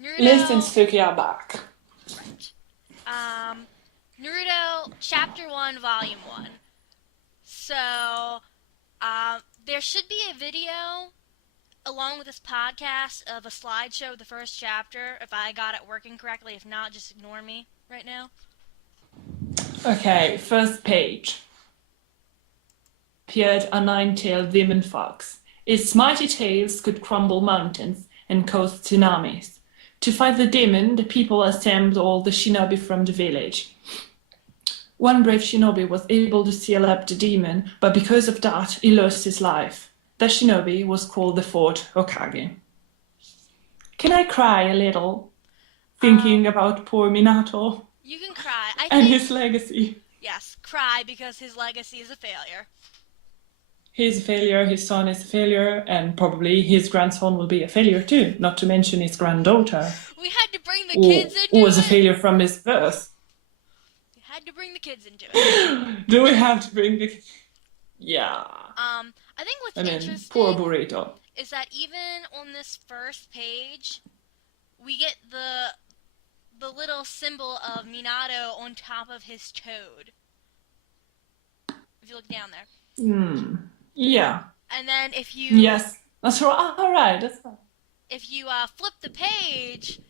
Lys and Naruto. Tsuki are back. Right. Naruto, Chapter 1, Volume 1. So, there should be a video along with this podcast of a slideshow of the first chapter, if I got it working correctly. If not, just ignore me right now. Okay, first page. Appeared a nine-tailed demon fox. Its mighty tails could crumble mountains and cause tsunamis. To fight the demon, the people assembled all the shinobi from the village. One brave shinobi was able to seal up the demon, but because of that, he lost his life. That shinobi was called the fourth Hokage. Can I cry a little, thinking about poor Minato You can cry. I and think, his legacy? yes, cry because his legacy is a failure. He's a failure, his son is a failure, and probably his grandson will be a failure too, not to mention his granddaughter, We had to bring the kids into who was a it. failure from his birth. We had to bring the kids into it. Do we have to bring the... Yeah. I think what's I mean, interesting poor Burrito. is that even on this first page, we get the little symbol of Minato on top of his toad. If you look down there. Yeah. And then if you Yes. That's right. All right. That's fine. if you flip the page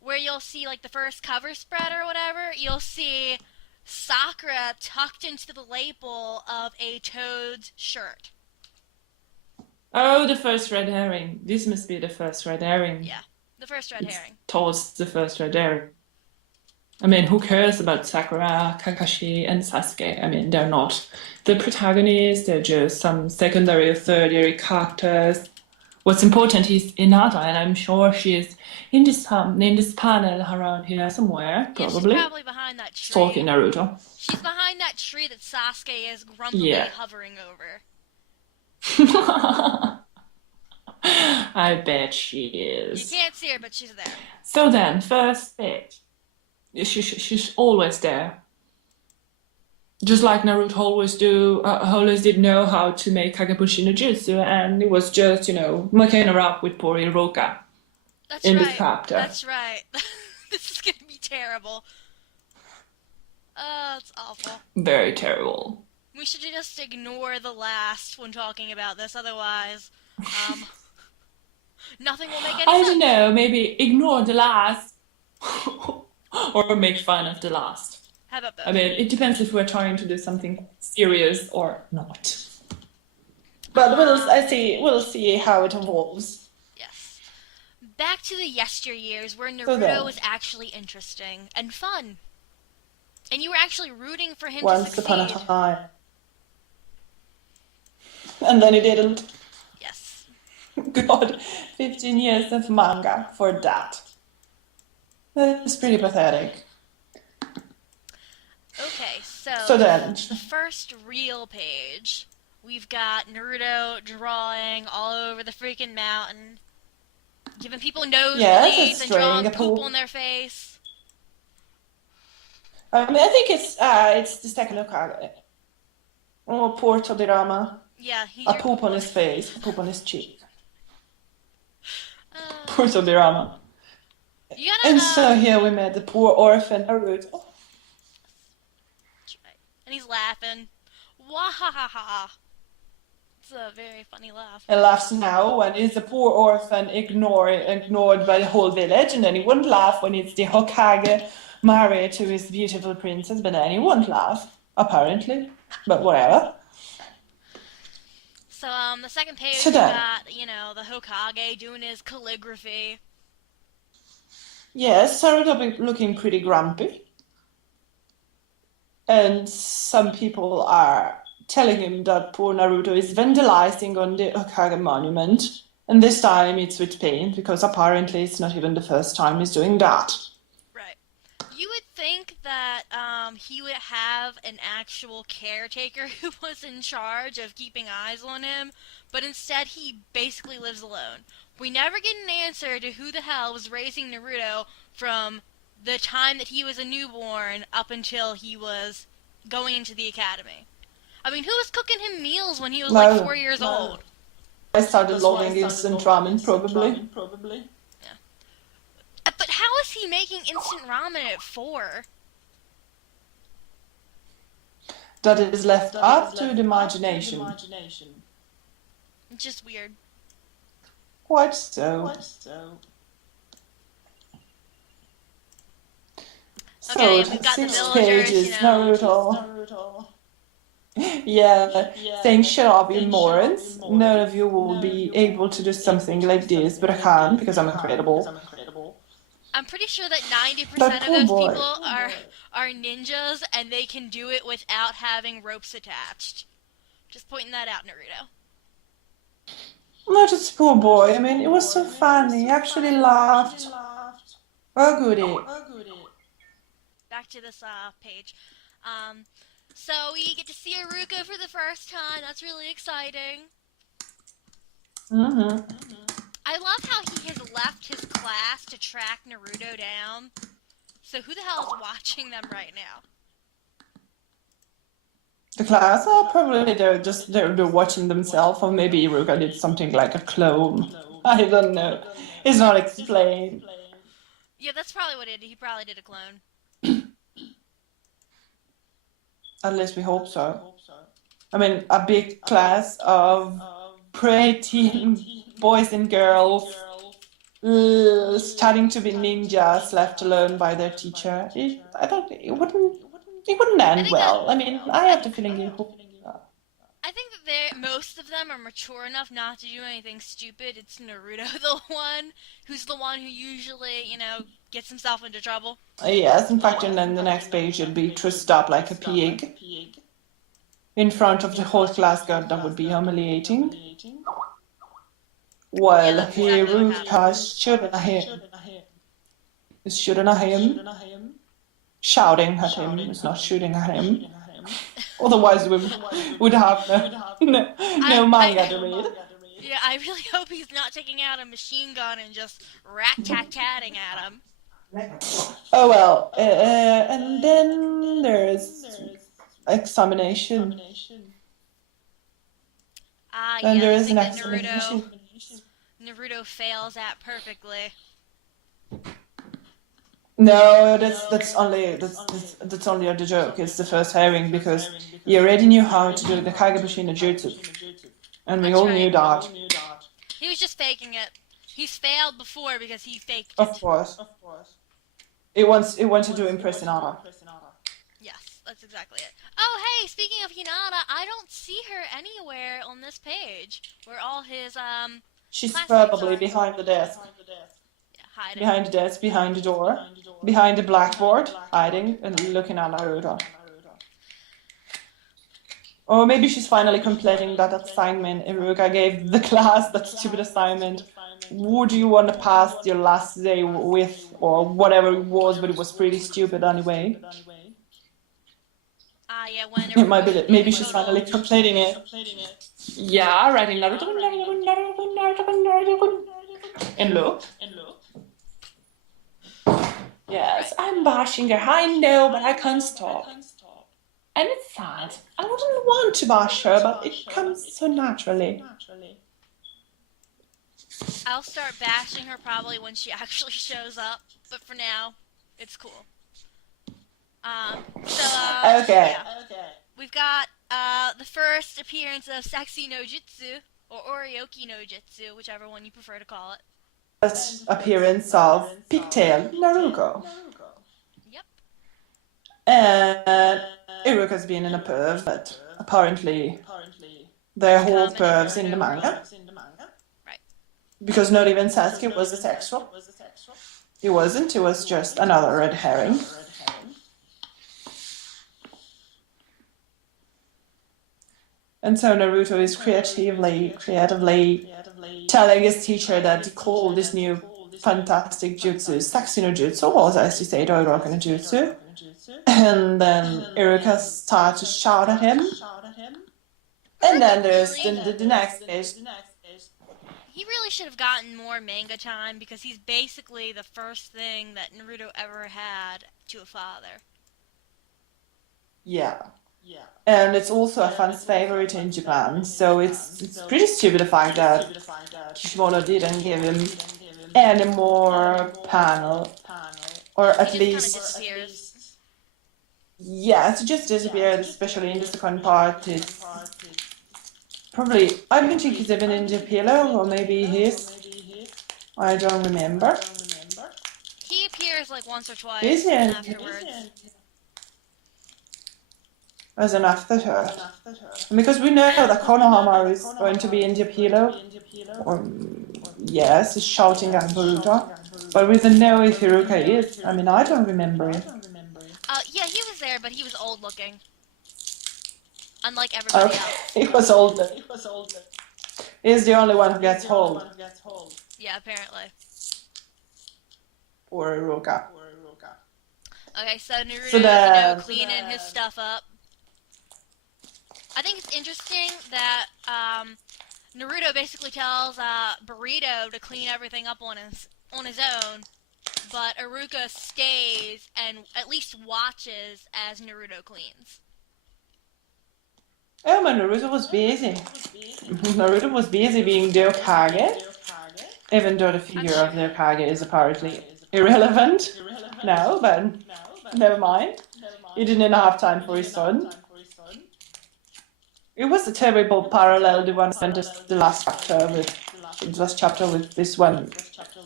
where you'll see like the first cover spread or whatever, you'll see Sakura tucked into the lapel of a toad's shirt. Oh, the first red herring. This must be the first red herring. Yeah, the first red herring. Towards the first red herring. I mean, who cares about Sakura, Kakashi, and Sasuke? I mean, they're not the protagonists. They're just some secondary or tertiary characters. What's important is Hinata, and I'm sure she is in this panel around here somewhere, Yeah, she's probably. probably behind that tree. Stalking Naruto. She's behind that tree that Sasuke is grumpily Yeah. hovering over. I bet she You is. can't see her, but she's there. So then, first page. She's always there. Just like Naruto always did know how to make Kagabushi no Jutsu, and it was just, mucking her up with poor Iruka That's in right. this chapter. That's right. This is gonna be terrible. It's awful. Very terrible. We should just ignore the last when talking about this, otherwise, nothing will make any I sense. don't know, maybe ignore the last or make fun of the last. How about both? I mean, it depends if we're trying to do something serious or not. But we'll see how it evolves. Yes. Back to the yesteryears where So then, Naruto was actually interesting and fun. And you were actually rooting for him to once upon a succeed. time. And then he didn't. Yes. God, 15 years of manga for that. That's pretty pathetic. Okay, So then, the first real page, we've got Naruto drawing all over the freaking mountain, giving people nosebleeds it's and drawing drawing a poop poop. on their face. I mean, I think it's the second Hokage. Oh, poor Todorama. Yeah, he A drew poop on his face, a poop on his cheek. Uh, Poor Todorama. you gotta, And so here we met the poor orphan Naruto. and he's laughing. Wahahaha. It's a very funny laugh. He laughs now when he's a poor orphan ignored by the whole village, and then he wouldn't laugh when it's the Hokage married to his beautiful princess, but then he won't laugh, apparently. But whatever. So, the second page, So we then, got, the Hokage doing his calligraphy. yes, Naruto looking pretty grumpy. And some people are telling him that poor Naruto is vandalizing on the Hokage monument. And this time it's with paint, because apparently it's not even the first time he's doing that. Right. You would think that he would have an actual caretaker who was in charge of keeping eyes on him, but instead he basically lives alone. We never get an answer to who the hell was raising Naruto from the time that he was a newborn up until he was going into the academy. I mean, who was cooking him meals when he was like 4 years old? I started loving instant ramen, probably. But was he making instant ramen at 4? That is left up to the imagination. Just weird. Quite so. Okay, So, we've got the 6 villagers, pages, you know. Naruto. Yeah, saying shut up, you morons. None of you will be able to do something like this, but I can't because I'm incredible. I'm pretty sure that 90% But of poor those boy. people are ninjas, and they can do it without having ropes attached. Just pointing that out, Naruto. Not just poor boy. I mean, it was so funny. He actually laughed. Oh, goody. Back to this page. So we get to see Iruka for the first time. That's really exciting. Mm-hmm. I love how he has left his class to track Naruto down. So who the hell is watching them right now? The class are probably they're watching themselves, or maybe Iruka did something like a clone. I don't know. It's not explained. Yeah, that's probably what he probably did a clone. At least we hope so. I mean, a big class of preteen boys and girls starting to be ninjas left alone by their teacher. It wouldn't end well. I mean, I have the feeling it would. I think that most of them are mature enough not to do anything stupid. It's Naruto the one who's the one who usually, gets himself into trouble. Yes, in fact, and then the next page it'll be trussed up like a pig in front of the whole class. God, that would be humiliating. Well, Yeah, that's exactly what shooting at him, shouting at him. It's not shooting at him. Otherwise, we would have no manga to read. Yeah, I really hope he's not taking out a machine gun and just rat-tat-tatting at him. Oh well, and then there's examination. And there is an examination. Naruto fails at perfectly. No, that's only the joke. It's the first hearing because he already knew how to do the Kagebushi no Jutsu, and we all knew that. He was just faking it. He's failed before because he faked it. Of course. It wants to impress Hinata. Yes, that's exactly it. Oh, hey, speaking of Hinata, I don't see her anywhere on this page where all his She's probably behind the desk. Hiding. Behind the desk, behind the door, behind the blackboard, hiding and looking at Naruto. Or maybe she's finally completing that assignment Iruka gave the class, that stupid assignment. Would you want to pass your last day with, or whatever it was, but it was pretty stupid anyway. Yeah, when it might be, maybe she's finally completing it. Yeah, writing Naruto. And look. Yes, I'm bashing her. I know, but I can't stop. And it's sad. I wouldn't want to bash her, but it comes so naturally. I'll start bashing her probably when she actually shows up, but for now, it's cool. Okay. We've got the first appearance of Sexy no Jutsu, or Orioki no Jutsu, whichever one you prefer to call it. First appearance of Pigtail Naruto. Yep. And Iruka's been in a perv, but apparently they're whole pervs in the manga. Right. Because not even Sasuke was asexual. He wasn't, it was just another red herring. And so Naruto is creatively telling his teacher that he called this new fantastic jutsu Sexy no Jutsu, or as you say, Iruka no Jutsu. And then Iruka starts to shout at him. And then there's the next page. He really should have gotten more manga time because he's basically the first thing that Naruto ever had to a father. Yeah. And it's also a fan's favorite in Japan, so it's pretty stupid the fact that Kishimoto didn't give him any more panel or He at just kind of least, disappears. yes, it just disappeared, especially in the second part. It's probably, I don't think he's even in the epilogue, or maybe he is. I don't remember. He appears like once or Is twice he afterwards. as an afterthought? Because we know that Konohamaru is going to be in the epilogue, or yes, is shouting at Boruto, but we don't know if Iruka is. I mean, I don't remember it. Yeah, he was there, but he was old looking. Unlike everybody Okay, else. he was older. He's the only one who gets hold. Yeah, apparently. Or Iruka. Okay, so So Naruto's, you know, then, cleaning his stuff up. I think it's interesting that Naruto basically tells Burrito to clean everything up on his own, but Iruka stays and at least watches as Naruto cleans. oh, but Naruto was busy. Naruto was busy being the Hokage, even though the figure of the Hokage is apparently irrelevant now, but never mind. He didn't have time for his son. It was a terrible parallel, the one and the last chapter with this one.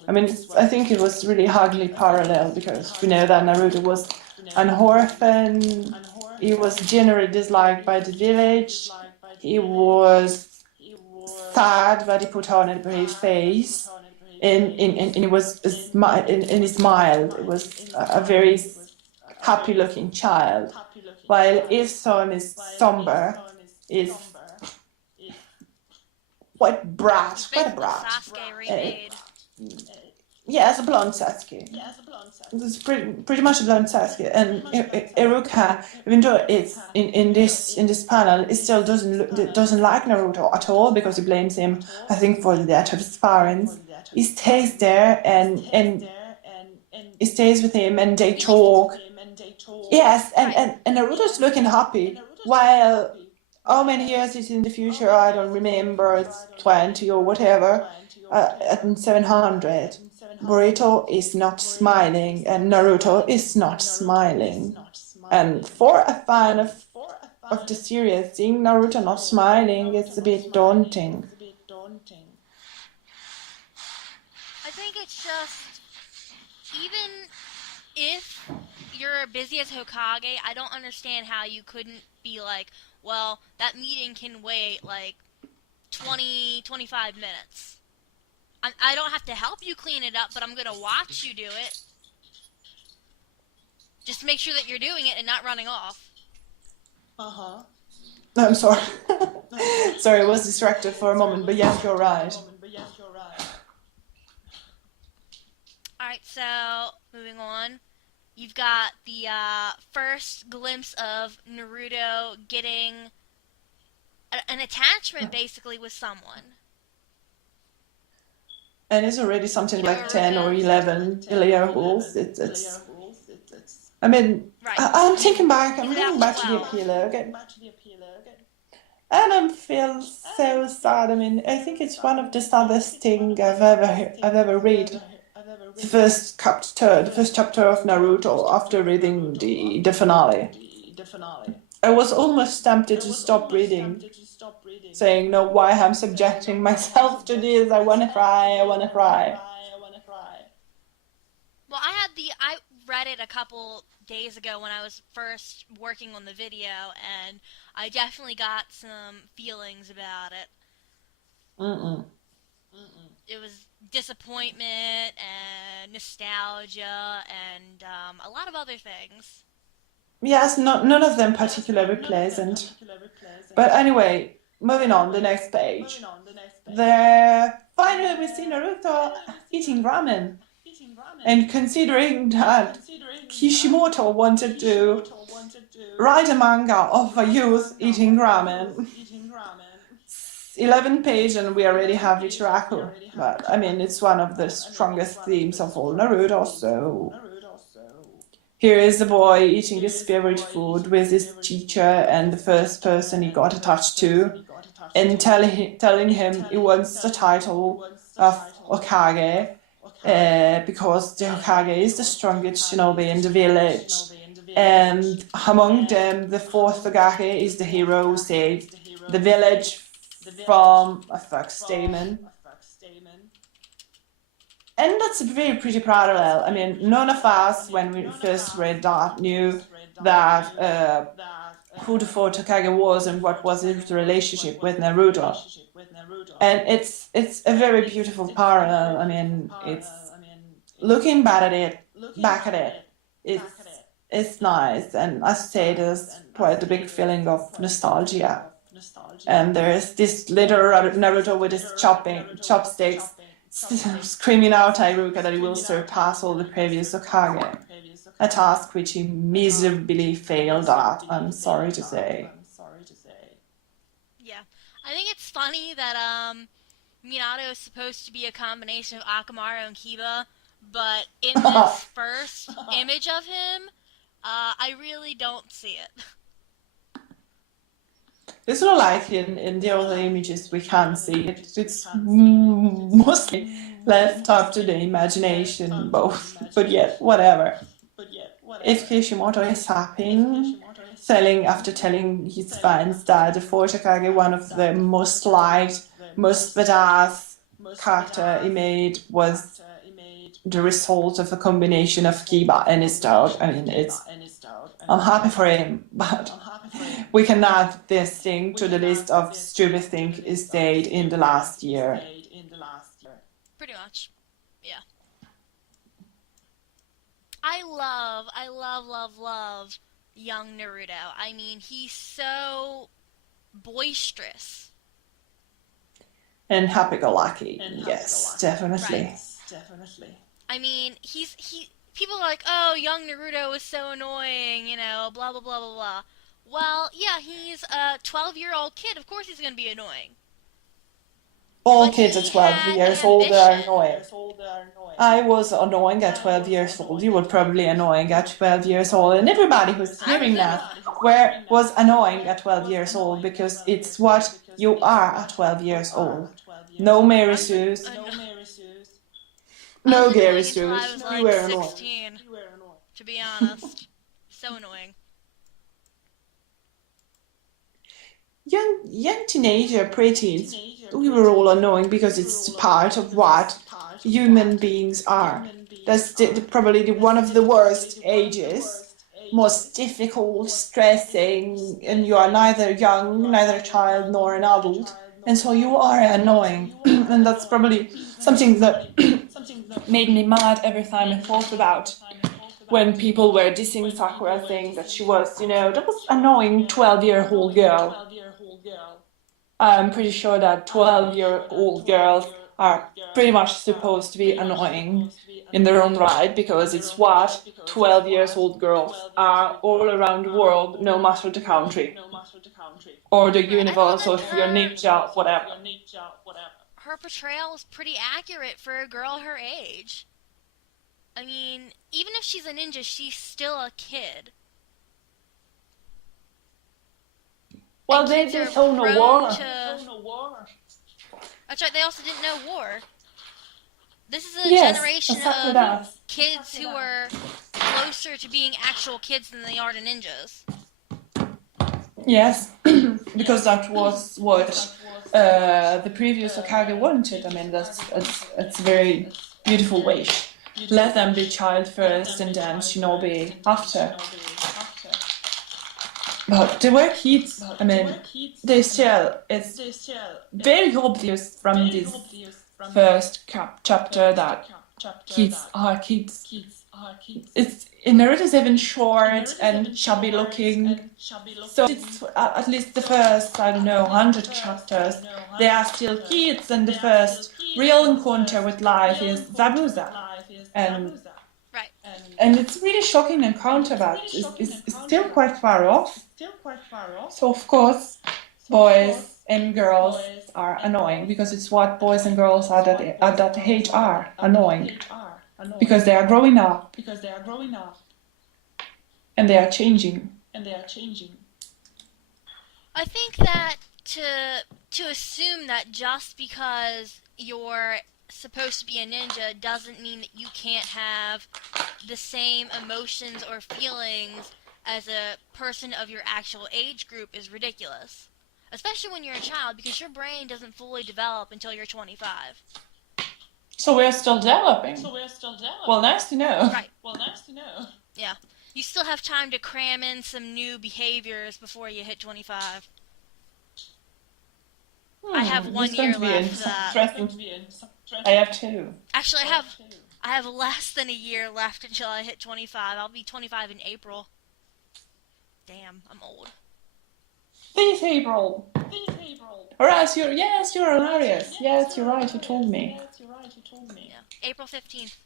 I mean, I think it was really ugly parallel because we know that Naruto was an orphan. He was generally disliked by the village. He was sad, but he put on a brave face. And it was in his smile. It was a very happy-looking child, while his son is somber. Is quite a brat. Sasuke remade. Yes, a blonde Sasuke. It's pretty much a blonde Sasuke. And Iruka, even though it's in this panel, it still doesn't like Naruto at all because he blames him, I think, for the death of his parents. He stays there and he stays with him and they talk. Yes, and Naruto's looking happy, while how many years is in the future, I don't remember, it's 20 or whatever, at 700. Burrito is not smiling and Naruto is not smiling. And for a fan of the series, seeing Naruto not smiling, it's a bit daunting. I think it's just, even if you're busy as Hokage, I don't understand how you couldn't be like, well, that meeting can wait like 20-25 minutes. I don't have to help you clean it up, but I'm gonna watch you do it. Just to make sure that you're doing it and not running off. I'm sorry. Sorry, I was distracted for a moment, but yes, you're right. Alright, so moving on. You've got the first glimpse of Naruto getting an attachment basically with someone. And it's already something like 10 or 11 years old. It's I mean, Right. I'm thinking back, I'm He's thinking about back to the 12. epilogue, and I feel so sad. I mean, I think it's one of the saddest things I've ever read. The first chapter of Naruto after reading the finale. I was almost tempted to stop reading, saying, no, why I'm subjecting myself to this? I want to cry. Well, I read it a couple days ago when I was first working on the video, and I definitely got some feelings about it. It was disappointment and nostalgia and a lot of other things. Yes, none of them particularly pleasant. But anyway, moving on, the next page. There, finally we see Naruto eating ramen. And considering that Kishimoto wanted to write a manga of a youth eating ramen, 11 pages and we already have Ichiraku. But I mean, it's one of the strongest themes of all Naruto, so here is the boy eating his favorite food with his teacher and the first person he got attached to, and telling him he wants the title of Hokage, because the Hokage is the strongest shinobi in the village. And among them, the fourth Hokage is the hero who saved the village from a fox demon. And that's a very pretty parallel. I mean, none of us, when we first read that, knew that who the fourth Hokage was and what was his relationship with Naruto. And it's a very beautiful parallel. I mean, it's looking back at it, it's nice. And I say there's quite a big feeling of nostalgia. And there's this little Naruto with his chopsticks screaming out to Iruka that he will surpass all the previous Hokage. A task which he miserably failed at, I'm sorry to say. Yeah. I think it's funny that Minato is supposed to be a combination of Akamaru and Kiba, but in this first image of him, I really don't see it. It's not like in the other images we can see it. It's mostly left up to the imagination, both. But yet, whatever. If Kishimoto is happy, after telling his fans that the fourth Hokage, one of the most liked, most badass character he made, was the result of a combination of Kiba and his dog. I mean, I'm happy for him, but we can add this thing to the list of stupid things he said in the last year. Pretty much. Yeah. I love young Naruto. I mean, he's so boisterous. And happy-go-lucky, yes, definitely. Right. I mean, people are like, oh, young Naruto was so annoying, you know, blah, blah, blah, blah, blah. Well, yeah, he's a 12-year-old kid. Of course he's going to be annoying. All But kids he at 12 had years old are ambition. annoying. I was annoying at 12 years old. You were probably annoying at 12 years old. And everybody who's hearing that was annoying at 12 years old, because it's what you are at 12 years old. No Mary Sue's. No Gary Sue's. I Sue's. was You like were 16, to be honest. So annoying. Young teenager preteens, we were all annoying because it's part of what human beings are. That's probably one of the worst ages, most difficult, stressing, and you are neither young, neither a child, nor an adult, and so you are annoying. And that's probably something that made me mad every time I thought about when people were dissing Sakura, saying that she was, that was annoying 12-year-old girl. I'm pretty sure that 12-year-old girls are pretty much supposed to be annoying in their own right, because it's what 12 years old girls are all around the world, no matter the country or the universe, or if you're ninja, whatever. Her portrayal is pretty accurate for a girl her age. I mean, even if she's a ninja, she's still a kid. Well, they didn't own a war. That's right, they also didn't know war. This is a Yes, generation exactly of that. kids who are closer to being actual kids than they are to ninjas. Yes, because that was what the previous Hokage wanted. I mean, that's a very beautiful wish. Let them be child first and then shinobi after. But they were kids. I mean, it's very obvious from this first chapter that kids are kids. It's Naruto's even short and chubby looking. So it's at least the first, 100 chapters, they are still kids, and the first real encounter with life is Zabuza. And it's really shocking encounter, but it's still quite far off. So of course, boys and girls are annoying, because it's what boys and girls at that age are, annoying. Because they are growing up. And they are changing. I think that to assume that just because you're supposed to be a ninja doesn't mean that you can't have the same emotions or feelings as a person of your actual age group is ridiculous. Especially when you're a child, because your brain doesn't fully develop until you're 25. So we're still developing. Well, nice to know. Right. Yeah. You still have time to cram in some new behaviors before you hit 25. I have 1 year left for that. I have 2. Actually, I have less than a year left until I hit 25. I'll be 25 in April. Damn, I'm old. This April. Or else you're hilarious. Yes, you're right, you told me. Yeah. April 15th.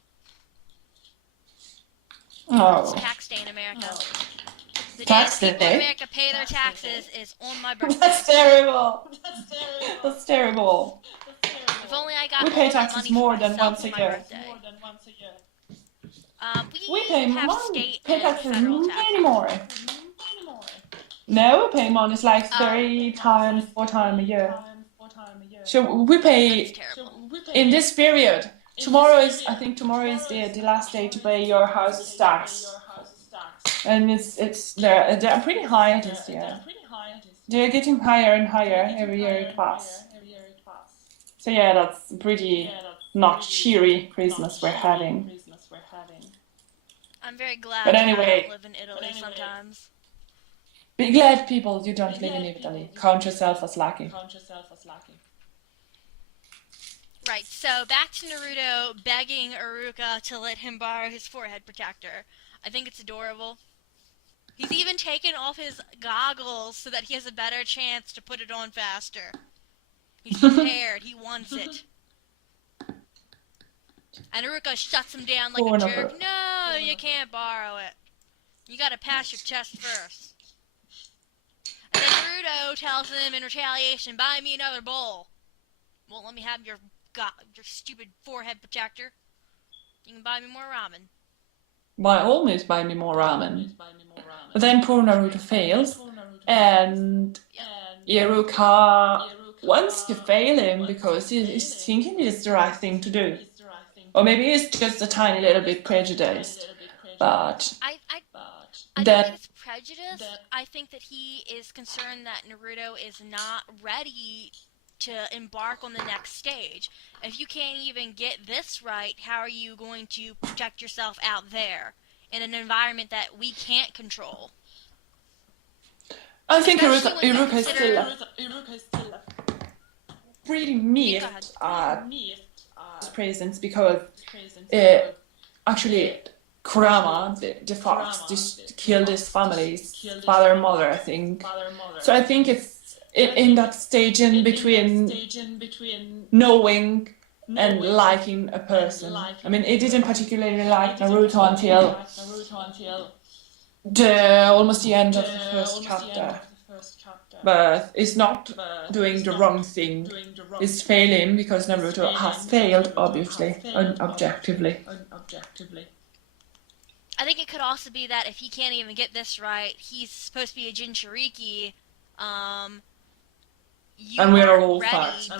Oh. It's tax day in America. The day Tax that people in day? America pay their taxes is on my birthday. That's terrible. That's terrible. If only I got We all pay the taxes money more for than myself once on a my year. birthday. We pay have more. state Pay and taxes federal many taxes. more. No, we pay more. It's like 3 times, 4 times a year. So we pay That's terrible. in this period. I think tomorrow is the last day to pay your house's tax. And they're pretty high this year. They're getting higher and higher every year it passes. So yeah, that's pretty not cheery Christmas we're having. I'm very glad But that I anyway. don't live in Italy sometimes. Be glad, people, you don't live in Italy. Count yourself as lucky. Right, so back to Naruto begging Iruka to let him borrow his forehead protector. I think it's adorable. He's even taken off his goggles so that he has a better chance to put it on faster. He's prepared. He wants it. And Iruka shuts him down like a jerk. No, you can't borrow it. You gotta pass your test first. And then Naruto tells him in retaliation, buy me another bowl. Won't let me have your stupid forehead protector. You can buy me more ramen. By all means, buy me more ramen. But then poor Naruto fails, and Iruka wants to fail him because he's thinking it's the right thing to do. Or maybe he's just a tiny little bit prejudiced. But I don't think it's prejudice. I think that he is concerned that Naruto is not ready to embark on the next stage. If you can't even get this right, how are you going to protect yourself out there in an environment that we can't control? I think Iruka is still pretty miffed at his presence because actually Kurama, the fox, just killed his family's father and mother, I think. So I think it's in that stage in between knowing and liking a person. I mean, it didn't particularly like Naruto until almost the end of the first chapter. But it's not doing the wrong thing. It's failing because Naruto has failed, obviously, objectively. I think it could also be that if he can't even get this right, he's supposed to be a Jinchuriki. And we're all fucked.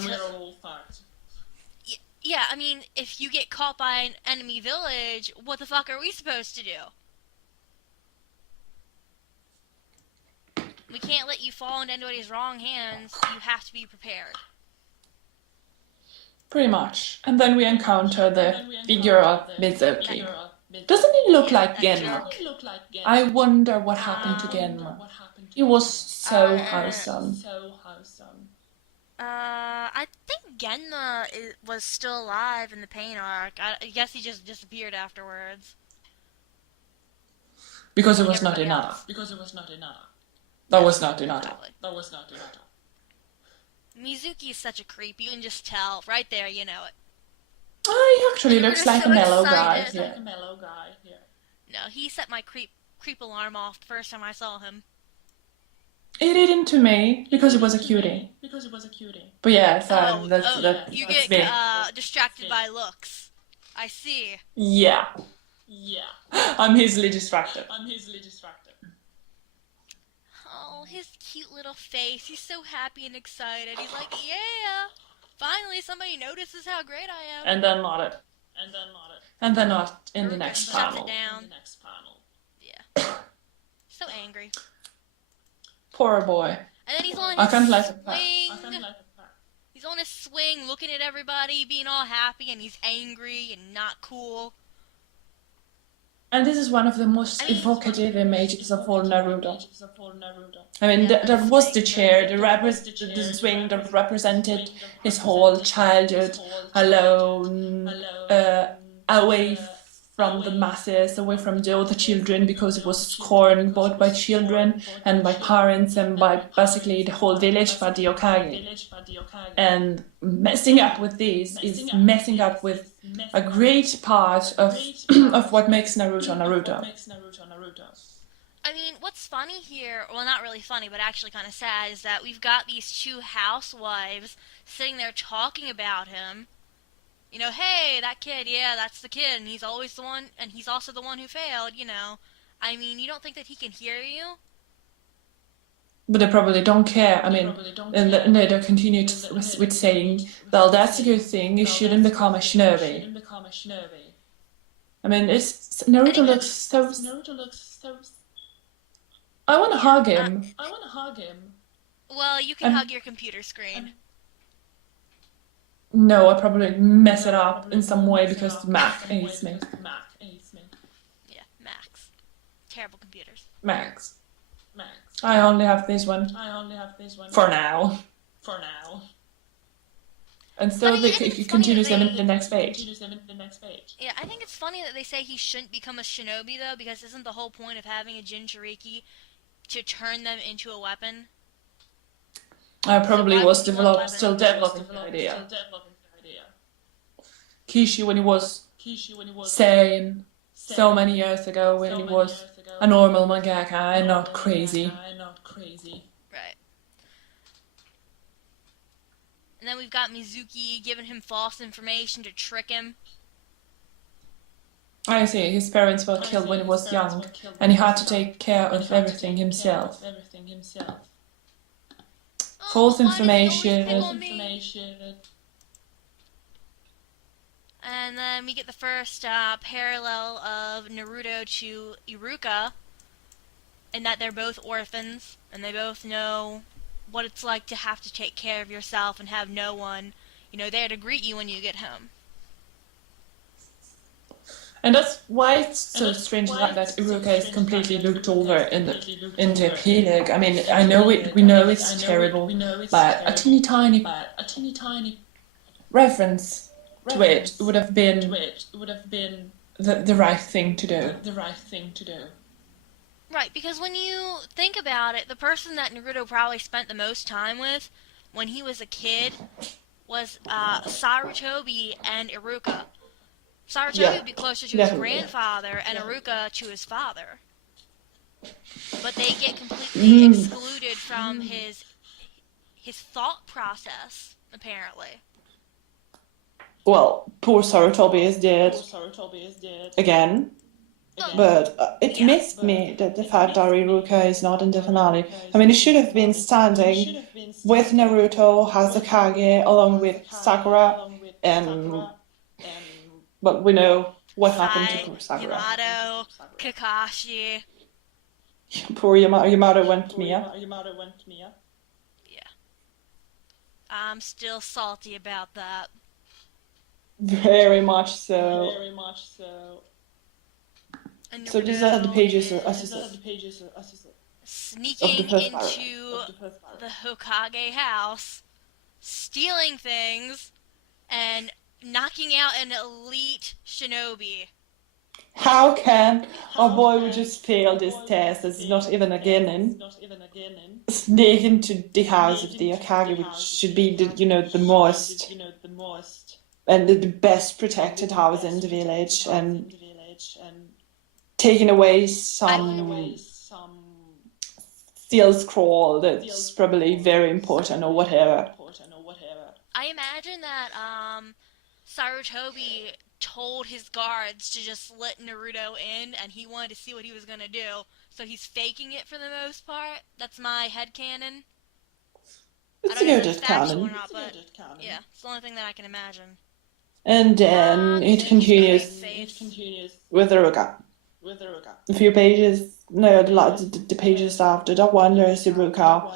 Yeah, I mean, if you get caught by an enemy village, what the fuck are we supposed to do? We can't let you fall into anybody's wrong hands. You have to be prepared. Pretty much. And then we encounter the figure of Mizuki. Doesn't he look like Genma? I wonder what happened to Genma. He was so wholesome. I think Genma was still alive in the pain arc. I guess he just disappeared afterwards. Because it was not enough. That was not enough. Mizuki is such a creep. You can just tell. Right there, you know it. Oh, he actually looks like a mellow guy. Yeah. No, he set my creep alarm off the first time I saw him. It didn't to me, because it was a cutie. But yeah, that's you that's get me. distracted by looks. I see. Yeah. I'm easily distracted. Oh, his cute little face. He's so happy and excited. He's like, yeah. Finally, somebody notices how great I am. and then not it. And then not in the Iruka next shuts it panel. down. Yeah. So angry. Poor boy. And then he's on I his can't let it pass. swing. He's on his swing, looking at everybody, being all happy, and he's angry and not cool. And this is one of the most I mean, evocative images of all Naruto. I mean, yeah, that was the chair, the swing that represented his whole childhood alone, away from the masses, away from the other children, because it was scorned both by children and by parents and by basically the whole village, by the Hokage. And messing up with these is messing up with a great part of of what makes Naruto Naruto. I mean, what's funny here, well, not really funny, but actually kind of sad, is that we've got these two housewives sitting there talking about him. You know, hey, that kid, yeah, that's the kid, and he's always the one, and he's also the one who failed, you know. I mean, you don't think that he can hear you? But they probably don't care. I mean, and they continued with saying, well, that's a good thing, you shouldn't become a shinobi. I mean, Naruto looks so... I want to hug him. Well, you can hug your computer screen. No, I probably mess it up in some way because Mac hates me. Yeah, Max. Terrible computers. Max. I only have this one. For now. And so it continues them in the next page. Yeah, I think it's funny that they say he shouldn't become a shinobi, though, because isn't the whole point of having a Jinchuriki to turn them into a weapon? I probably was still developing the idea. Kishi, when he was sane so many years ago, when he was a normal mangaka and not crazy. Right. And then we've got Mizuki giving him false information to trick him. I see, his parents were killed when he was young, and he had to take care of everything himself. False information. And then we get the first parallel of Naruto to Iruka, and that they're both orphans, and they both know what it's like to have to take care of yourself and have no one, you know, there to greet you when you get home. And that's why it's so strange that Iruka is completely looked over in the epilogue. I mean, we know it's terrible, but a teeny tiny reference to it would have been the right thing to do. Right, because when you think about it, the person that Naruto probably spent the most time with when he was a kid was Sarutobi and Iruka. Sarutobi would be closer to his grandfather and Iruka to his father. But they get completely excluded from his thought process, apparently. Well, poor Sarutobi is dead. Again. But it missed me that the fact that Iruka is not in the finale. I mean, it should have been standing with Naruto, Hazukage, along with Sakura, but we know what happened to poor Sakura. Yamato, Kakashi. Poor Yamato went Mia. Yeah. I'm still salty about that. Very much so. So these are the pages, sneaking into the Hokage house, stealing things, and knocking out an elite shinobi. How can a boy who just failed his test, as not even a genin, sneak into the house of the Hokage, which should be the most and the best protected house in the village, and taking away some steel scroll that's probably very important or whatever. I imagine that Sarutobi told his guards to just let Naruto in, and he wanted to see what he was going to do, so he's faking it for the most part. That's my headcanon. I It's don't know if good it's at factual or canon. not, but yeah, it's the only thing that I can imagine. And then it Mizuki's pretty continues face. with Iruka. A few pages, no, the pages after that one, there's Iruka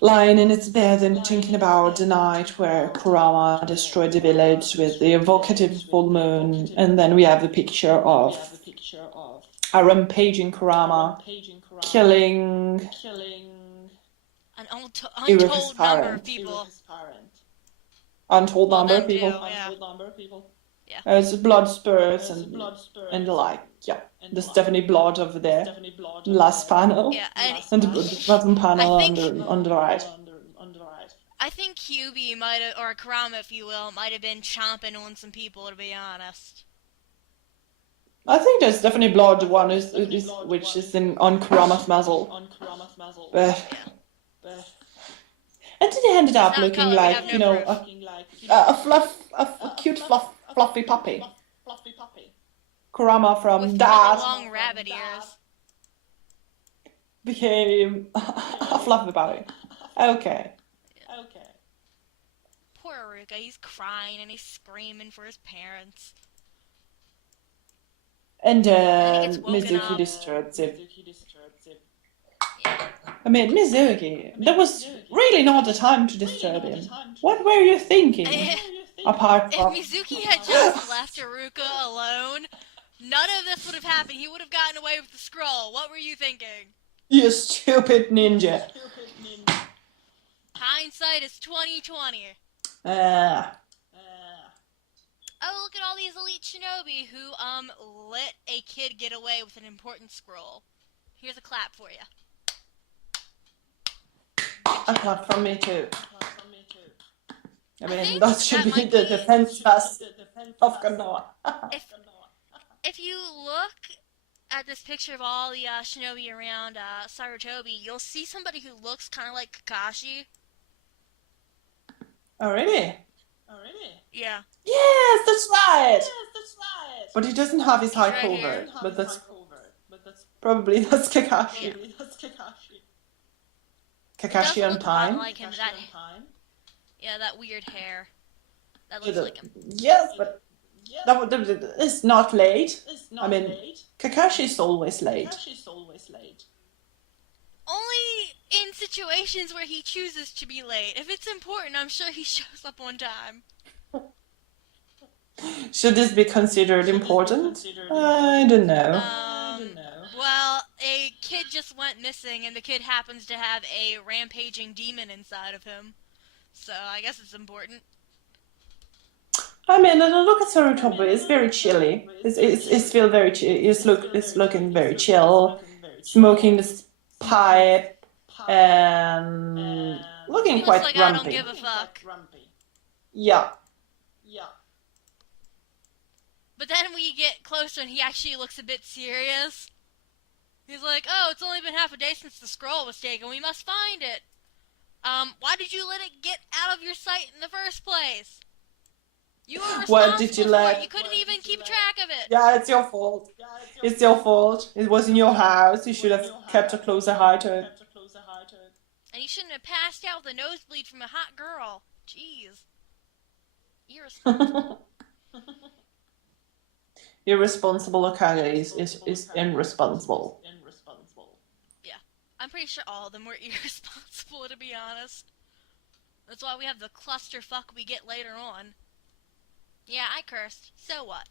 lying in its bed and thinking about the night where Kurama destroyed the village with the evocative full moon. And then we have the picture of a rampaging Kurama killing An Iruka's untold number of parent. people. Untold Well, number of them too, people. yeah. Yeah. It's blood spurts and the like. Yeah, there's definitely blood over there. Last panel. Yeah, and And the bottom panel on the right. I think Kyuubi might have, or Kurama, if you will, might have been chomping on some people, to be honest. I think there's definitely blood one which is on Kurama's muzzle. But and then he ended It's up not looking color, we like, have no you know, proof. a cute fluffy puppy. Kurama from With really that long rabbit ears. became a fluffy puppy. Okay. Poor Iruka, he's crying and he's screaming for his parents. And And he gets then woken Mizuki up. disturbs him. Yeah. I mean, Mizuki, there was really not the time to disturb him. What were you thinking? Apart If from... Mizuki had just left Iruka alone, none of this would have happened. He would have gotten away with the scroll. What were you thinking? You stupid ninja. Hindsight is 20/20. Oh, look at all these elite shinobi who let a kid get away with an important scroll. Here's a clap for you. A clap from me too. I mean, think that should that be might the be- defense pass of Konoha. If you look at this picture of all the shinobi around Sarutobi, you'll see somebody who looks kind of like Kakashi. Oh, really? Yeah. Yes, that's right! But he doesn't have his high right covert. here. But that's Kakashi. Yeah. Kakashi It does on look a lot time. like him. That weird hair. That looks like him. Yes, but it's not late. I mean, Kakashi's always late. Only in situations where he chooses to be late. If it's important, I'm sure he shows up on time. Should this be considered important? I don't know. Well, a kid just went missing, and the kid happens to have a rampaging demon inside of him. So I guess it's important. I mean, look at Sarutobi. It's very chilly. It's feel very chill. It's looking very chill. Smoking this pipe and looking Looks quite like grumpy. I don't give a fuck. Yeah. But then we get closer, and he actually looks a bit serious. He's like, "Oh, it's only been half a day since the scroll was taken. We must find it. Why did you let it get out of your sight in the first place? You were responsible What did you for let? it. You couldn't even keep track of it." Yeah, it's your fault. It's your fault. It was in your house. You should have kept a closer eye to it. And you shouldn't have passed out with a nosebleed from a hot girl. Jeez. Irresponsible. Irresponsible Okage is irresponsible. Yeah. I'm pretty sure all of them were irresponsible, to be honest. That's why we have the clusterfuck we get later on. Yeah, I cursed. So what?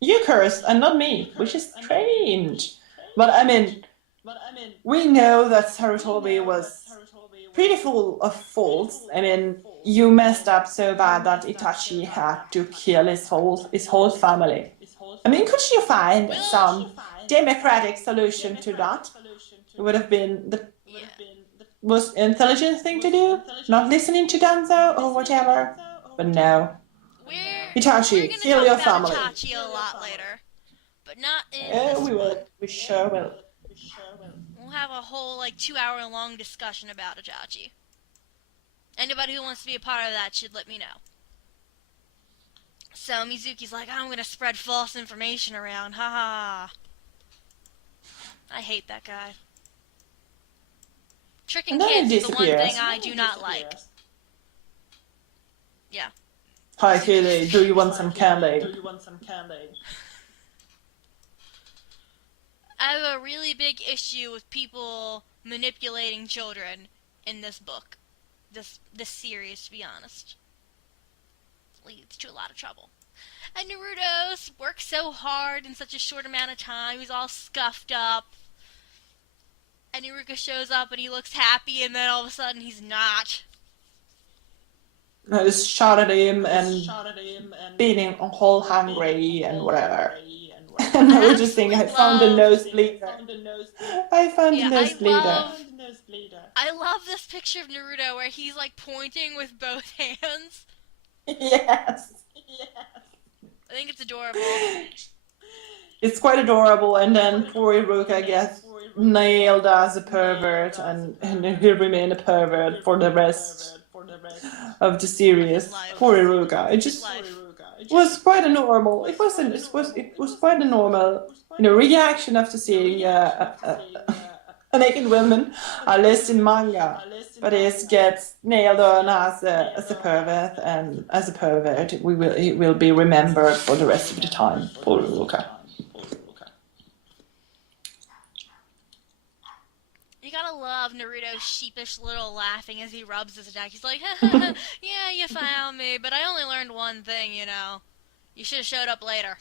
You cursed and not me, which is strange. But I mean, we know that Sarutobi was pretty full of faults. I mean, you messed up so bad that Itachi had to kill his whole family. I mean, could you find some democratic solution to that? It would have been the most intelligent thing to do, not listening to Danzo or whatever. But no. Itachi, we're kill your gonna talk about family. Itachi a lot later, but not in Yeah, this we one. will. We sure will. We'll have a whole 2-hour long discussion about Itachi. Anybody who wants to be a part of that should let me know. So Mizuki's like, I'm gonna spread false information around, haha. I hate that guy. Tricking And then it kids is the one disappears. thing I do not like. Yeah. Hi, Kitty, do you want some candy? I have a really big issue with people manipulating children in this book. This series, to be honest. It leads to a lot of trouble. And Naruto works so hard in such a short amount of time. He's all scuffed up. And Iruka shows up and he looks happy, and then all of a sudden he's not. I just shot at him and beating a whole hungry and whatever. And I was just thinking, I found a nosebleeder. I found a nosebleeder. I love this picture of Naruto where he's like pointing with both hands. Yes. I think it's adorable. It's quite adorable, and then poor Iruka gets nailed as a pervert, and he'll remain a pervert for the rest of the series. Poor Iruka. It just was quite a normal. It was quite a normal, reaction after seeing a naked woman, at least in manga. But he gets nailed on as a pervert, and as a pervert, he will be remembered for the rest of the time. Poor Iruka. You gotta love Naruto's sheepish little laughing as he rubs his neck. He's like, yeah, you found me, but I only learned one thing, You should have showed up later.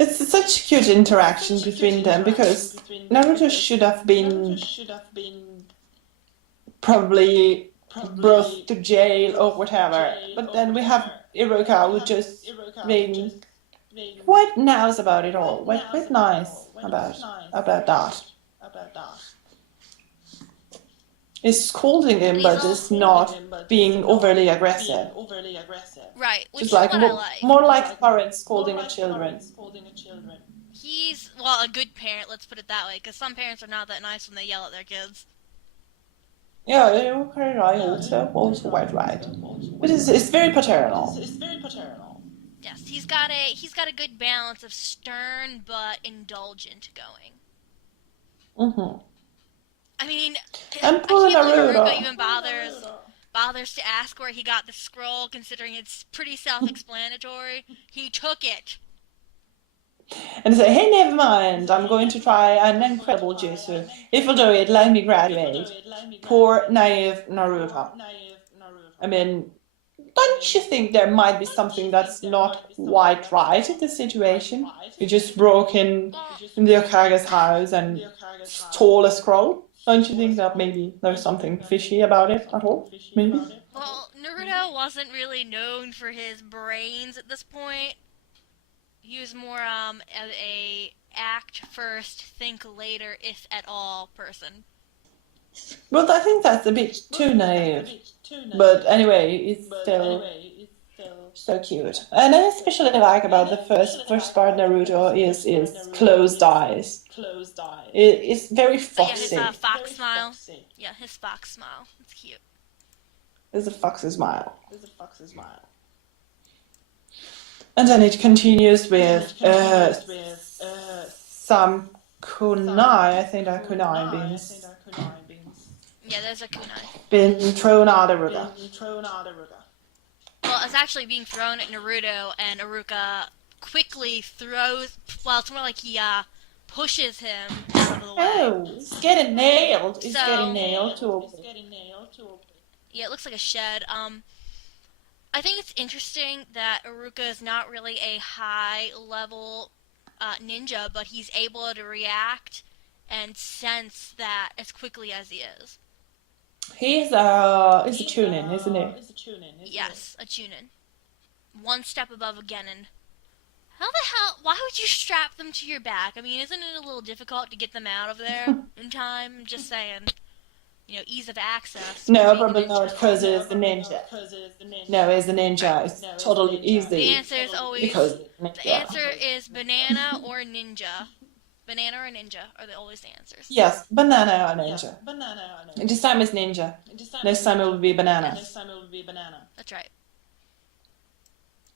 It's such a cute interaction between them, because Naruto should have been probably brought to jail or whatever. But then we have Iruka, who just being quite nice about it all. Quite nice about that. Is scolding him, but is not being overly aggressive. Right, which just is like what I like. More like parents scolding their children. He's, well, a good parent, let's put it that way, because some parents are not that nice when they yell at their kids. Yeah, you're quite right. Also quite right. But it's very paternal. Yes, he's got a good balance of stern but indulgent going. Mm-hmm. I mean, And I can't believe Naruto Iruka even bothers to ask where he got the scroll, considering it's pretty self-explanatory. He took it. and say, hey, never mind, I'm going to try an incredible jutsu. If I do it, let me graduate. Poor naive Naruto. I mean, don't you think there might be something that's not quite right in the situation? You just broke in the Okage's house and stole a scroll. Don't you think that maybe there's something fishy about it at all? Maybe? Well, Naruto wasn't really known for his brains at this point. He was more of a act first, think later, if at all person. But I think that's a bit too naive. But anyway, it's still so cute. And I especially like about the first part Naruto is closed eyes. It's very foxy. Yeah, his fox smile. Yeah, his fox smile. It's cute. It's a foxy smile. And then it continues with some kunai. I think they're kunai beans. Yeah, there's a kunai. Been thrown out of the river. Well, it's actually being thrown at Naruto, and Iruka quickly throws. Well, it's more like he pushes him out of the way. Oh, it's getting nailed. It's So- getting nailed to a... Yeah, it looks like a shed. I think it's interesting that Iruka is not really a high-level ninja, but he's able to react and sense that as quickly as he is. He's a Chunin, isn't he? Yes, a Chunin. One step above a Genin. How the hell? Why would you strap them to your back? I mean, isn't it a little difficult to get them out of there in time? I'm just saying. Ease of access. No, probably not, because it's the ninja. No, it's the ninja. It's totally easy. The answer is always... Because The answer is banana or ninja. Banana or ninja are always the answers. Yes, banana or ninja. This time it's ninja. Next time it will be banana. That's right.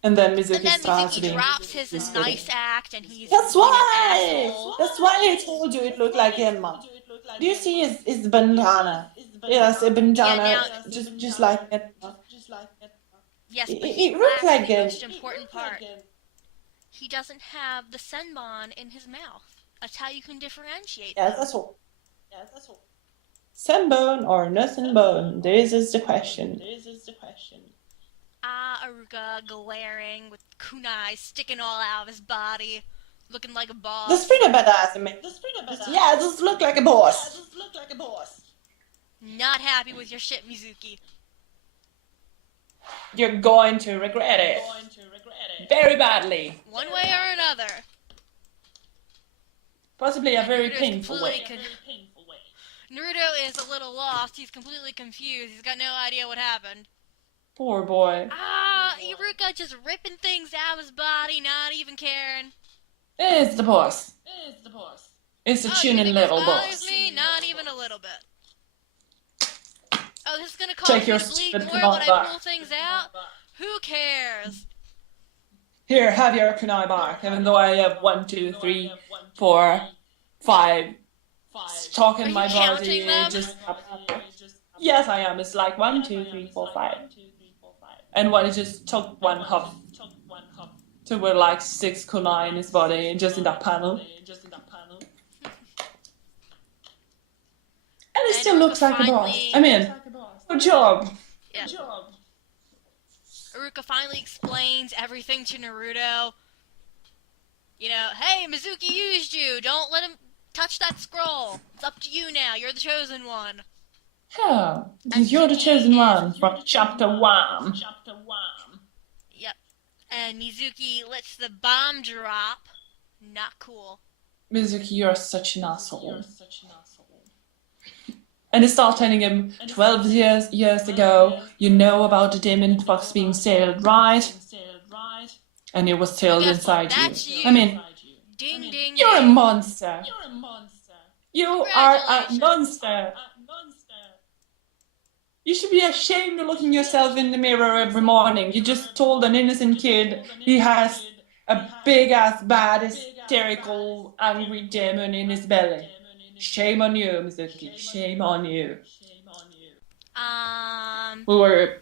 And then And Mizuki then starts Mizuki being... drops his nice act, and he's That's being an why! asshole. That's why I told you it looked like Emma. Do you see his bandana? Yes, a bandana, Yeah, now just like it. yes, but It looks lacks like the a most important part. He doesn't have the senbon in his mouth. That's how you can differentiate yes, them. that's all. Sunbone or no sunbone? This is the question. Iruka glaring with kunai sticking all out of his body, looking like a boss. That's pretty badass. I mean, yeah, just look like a boss. Not happy with your shit, Mizuki. You're going to regret it. Very badly. One way or another. Possibly a very Naruto's painful way. Naruto is a little lost. He's completely confused. He's got no idea what happened. Poor boy. Iruka just ripping things out of his body, not even caring. It's the boss. It's a tuning level boss. Me? Not even a little bit. Oh, this is gonna cause Check me your to bleed stupid more when I kunai pull things out? Who cares? Here, have your kunai bar. Even though I have 1, 2, 3, 4, 5 stock in my body. Yes, I am. It's like 1, 2, 3, 4, 5. And one just took one hop. So we're like 6 kunai in his body, just in that panel. And it still looks like a boss. I mean, good job. Yeah. Iruka finally explains everything to Naruto. You know, hey, Mizuki used you. Don't let him touch that scroll. It's up to you now. You're the chosen one. Yeah, you're the chosen one from chapter 1. Yep. And Mizuki lets the bomb drop. Not cool. Mizuki, you're such an asshole. And they start telling him, 12 years ago, you know about the demon fox being sealed, right? And it was sealed inside you. I mean, Ding, ding, you're a ding. monster. You are a monster. You should be ashamed of looking yourself in the mirror every morning. You just told an innocent kid he has a big-ass, bad, hysterical, angry demon in his belly. Shame on you, Mizuki. Shame on you. We were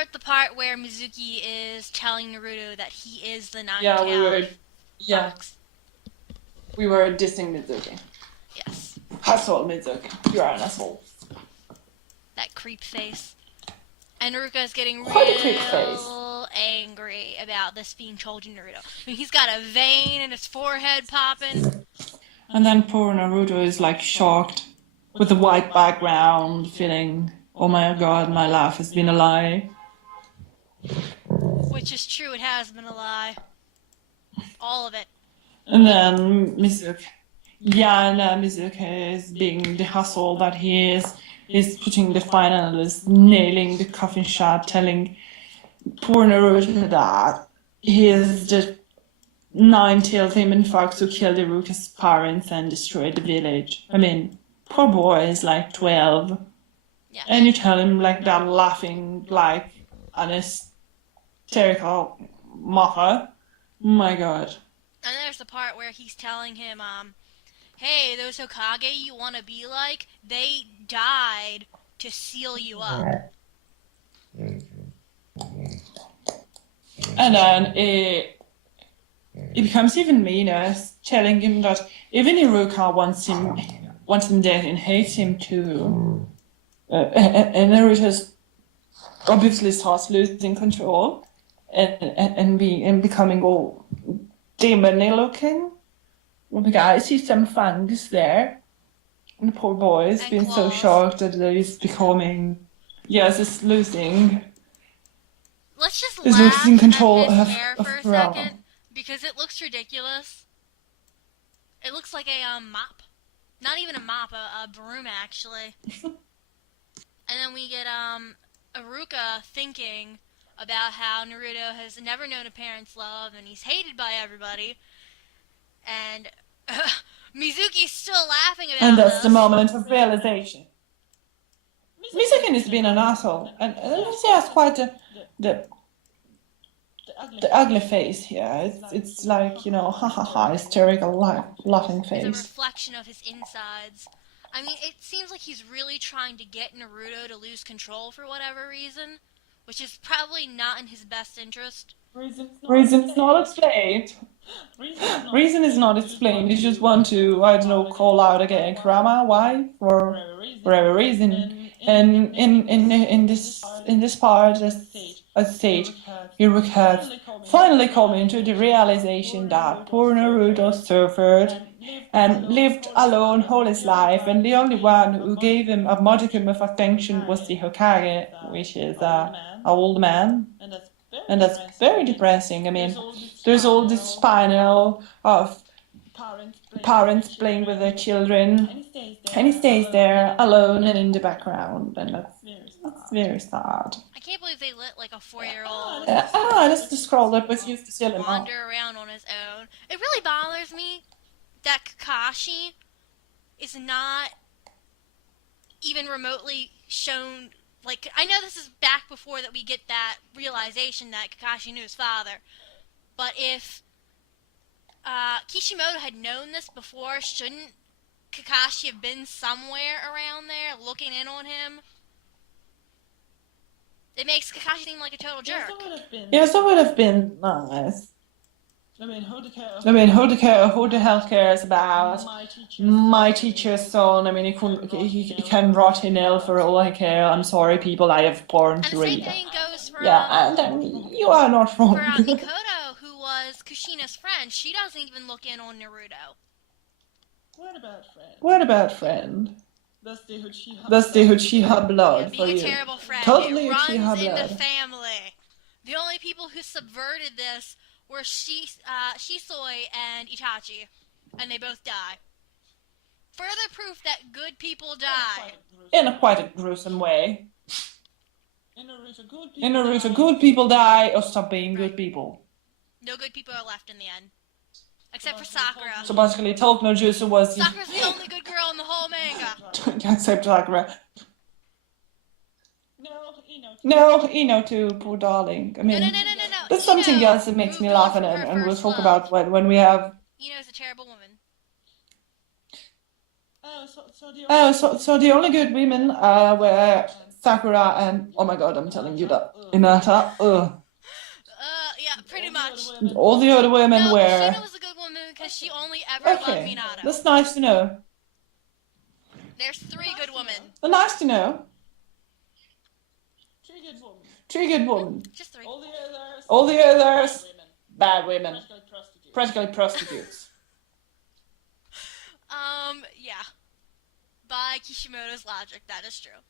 at the part where Mizuki is telling Naruto that he is the nine fox. We were dissing Mizuki. Yes. Asshole, Mizuki. You are an asshole. That creep face. And Naruto is getting real angry about this being told to Naruto. I mean, he's got a vein in his forehead popping. And then poor Naruto is like shocked with the white background, feeling, oh my god, my life has been a lie. Which is true, it has been a lie. All of it. And then Mizuki is being the hustle that he is putting the finalists, nailing the coffin shot, telling poor Naruto that he is the nine-tailed demon fox who killed Iruka's parents and destroyed the village. I mean, poor boy is like 12. Yeah. And you tell him like that, laughing like an hysterical mother. My god. And there's the part where he's telling him, hey, those Hokage you want to be like, they died to seal you up. And then it becomes even meaner, telling him that even Iruka wants him dead and hates him too. And Naruto obviously starts losing control and becoming all demony looking. Oh my god, I see some fangs there. And the poor boy has been so shocked that he's becoming... Yes, he's losing... Let's just He's laugh losing control at his hair for a Rama. second, because it looks ridiculous. It looks like a mop. Not even a mop, a broom, actually. And then we get Iruka thinking about how Naruto has never known a parent's love, and he's hated by everybody. And Mizuki's still laughing about And that's this. the moment of realization. Mizuki has been an asshole, and he has quite the the ugly face here. It's like, ha ha ha, hysterical laughing Is a face. reflection of his insides. I mean, it seems like he's really trying to get Naruto to lose control for whatever reason, which is probably not in his best interest. Reason's not explained. Reason is not explained. You just want to, I don't know, call out again Kurama. Why? For whatever reason. And in this part, as stage, Iruka has finally come into the realization that poor Naruto suffered and lived alone all his life, and the only one who gave him a modicum of affection was the Hokage, which is a old man. And that's very depressing. I mean, there's all this panel of parents playing with their children, and he stays there alone and in the background, and that's very sad. I can't believe they let like a 4-year-old That's the scroll that was used to seal him off. wander around on his own. It really bothers me that Kakashi is not even remotely shown. Like, I know this is back before that we get that realization that Kakashi knew his father, but if Kishimoto had known this before, shouldn't Kakashi have been somewhere around there looking in on him? It makes Kakashi seem like a total jerk. Yes, that would have been nice. I mean, who the hell cares about my teacher's son? I mean, he can rot in hell for all I care. I'm sorry, people, I have porn And to the same read. thing goes for Yeah, and you are not wrong. for Mikoto, who was Kushina's friend. She doesn't even look in on Naruto. What about friend? That's the Uchiha blood for Being a you. terrible friend. Totally it runs Uchiha in the blood. family. The only people who subverted this were Shisui and Itachi, and they both die. Further proof that good people die. In a quite a gruesome way. In Naruto, good people die or stop being good people. No good people are left in the end. Except for Sakura. So basically, Talk no Jutsu was Sakura's the only good girl in the whole manga. except Sakura. No, Ino too, poor darling. I mean, No. there's something else that makes me laugh, and we'll talk about when we have. Ino's a terrible woman. So the only good women were Sakura and, oh my god, I'm telling you that, Hinata. Yeah, pretty much. All the other women No, were. Kushina was a good woman because she only ever loved Okay, Minato. that's nice to know. There's 3 good women. Nice to know. 3 good women. Just 3. All the others, bad women. Practically prostitutes. Yeah. By Kishimoto's logic, that is true.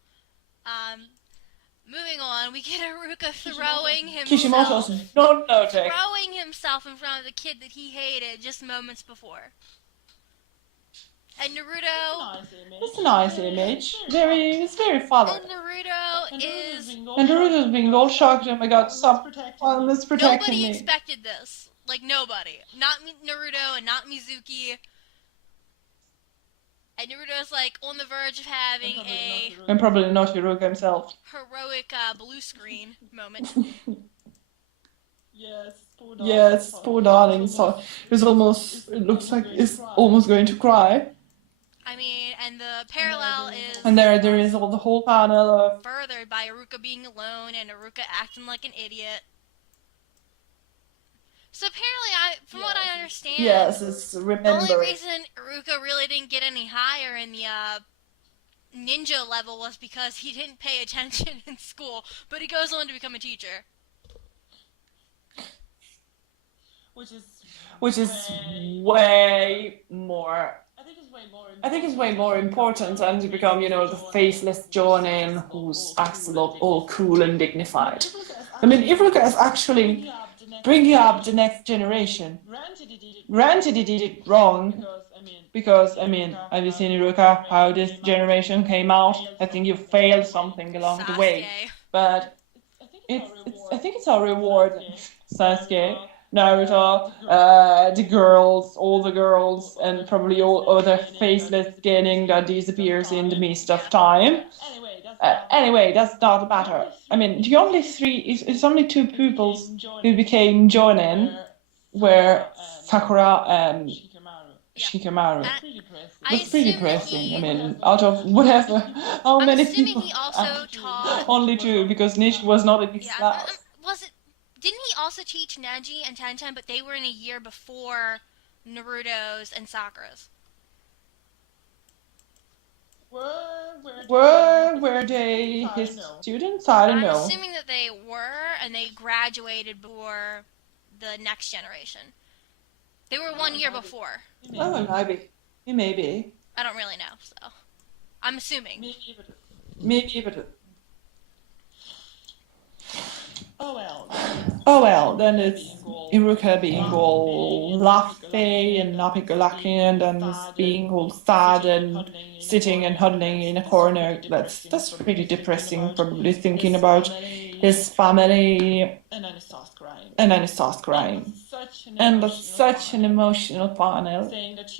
Moving on, we get Iruka throwing Kishimoto's not logic. throwing himself in front of the kid that he hated just moments before. And Naruto... It's a nice image. It's very fun. And Naruto is... And Naruto's being all shocked, oh my god, stop. It's protecting Nobody me. expected this. Like, nobody. Not Naruto and not Mizuki. And Naruto's, like, on the verge of having a And probably not Iruka himself. heroic blue screen moment. Yes, poor darling. So it looks like it's almost going to cry. I mean, and the parallel is And there is all the whole panel of furthered by Iruka being alone and Iruka acting like an idiot. So apparently, from what I understand, it's the remembering. only reason Iruka really didn't get any higher in the ninja level was because he didn't pay attention in school, but he goes on to become a teacher. Which is way more. I think it's way more important than to become, the faceless Jonin who acts all cool and dignified. I mean, Iruka is actually bringing up the next generation. Granted, he did it wrong. Because, have you seen Iruka, how this generation came out? I think you failed something along the way. But I think it's our reward. Sasuke, Naruto, the girls, all the girls, and probably all other faceless genin that disappears in the mist of time. Anyway, that's not the matter. I mean, the only it's only two pupils who became jonin were Sakura and Shikamaru. That's pretty depressing. I mean, out of whatever, how I'm many assuming people? he also taught. Only two, because Nishi was not in his Yeah, class. was it? Didn't he also teach Neji and Tenten? But they were in a year before Naruto's and Sakura's. Were they his students? I don't I'm know. assuming that they were, and they graduated before the next generation. They were 1 year before. Oh, maybe. I don't really know, so I'm assuming. Maybe, but oh well, then it's Iruka being all laughy and happy-go-lucky, and then being all sad and sitting and huddling in a corner. That's pretty depressing, probably thinking about his family. And then he starts crying. And that's such an emotional panel, saying that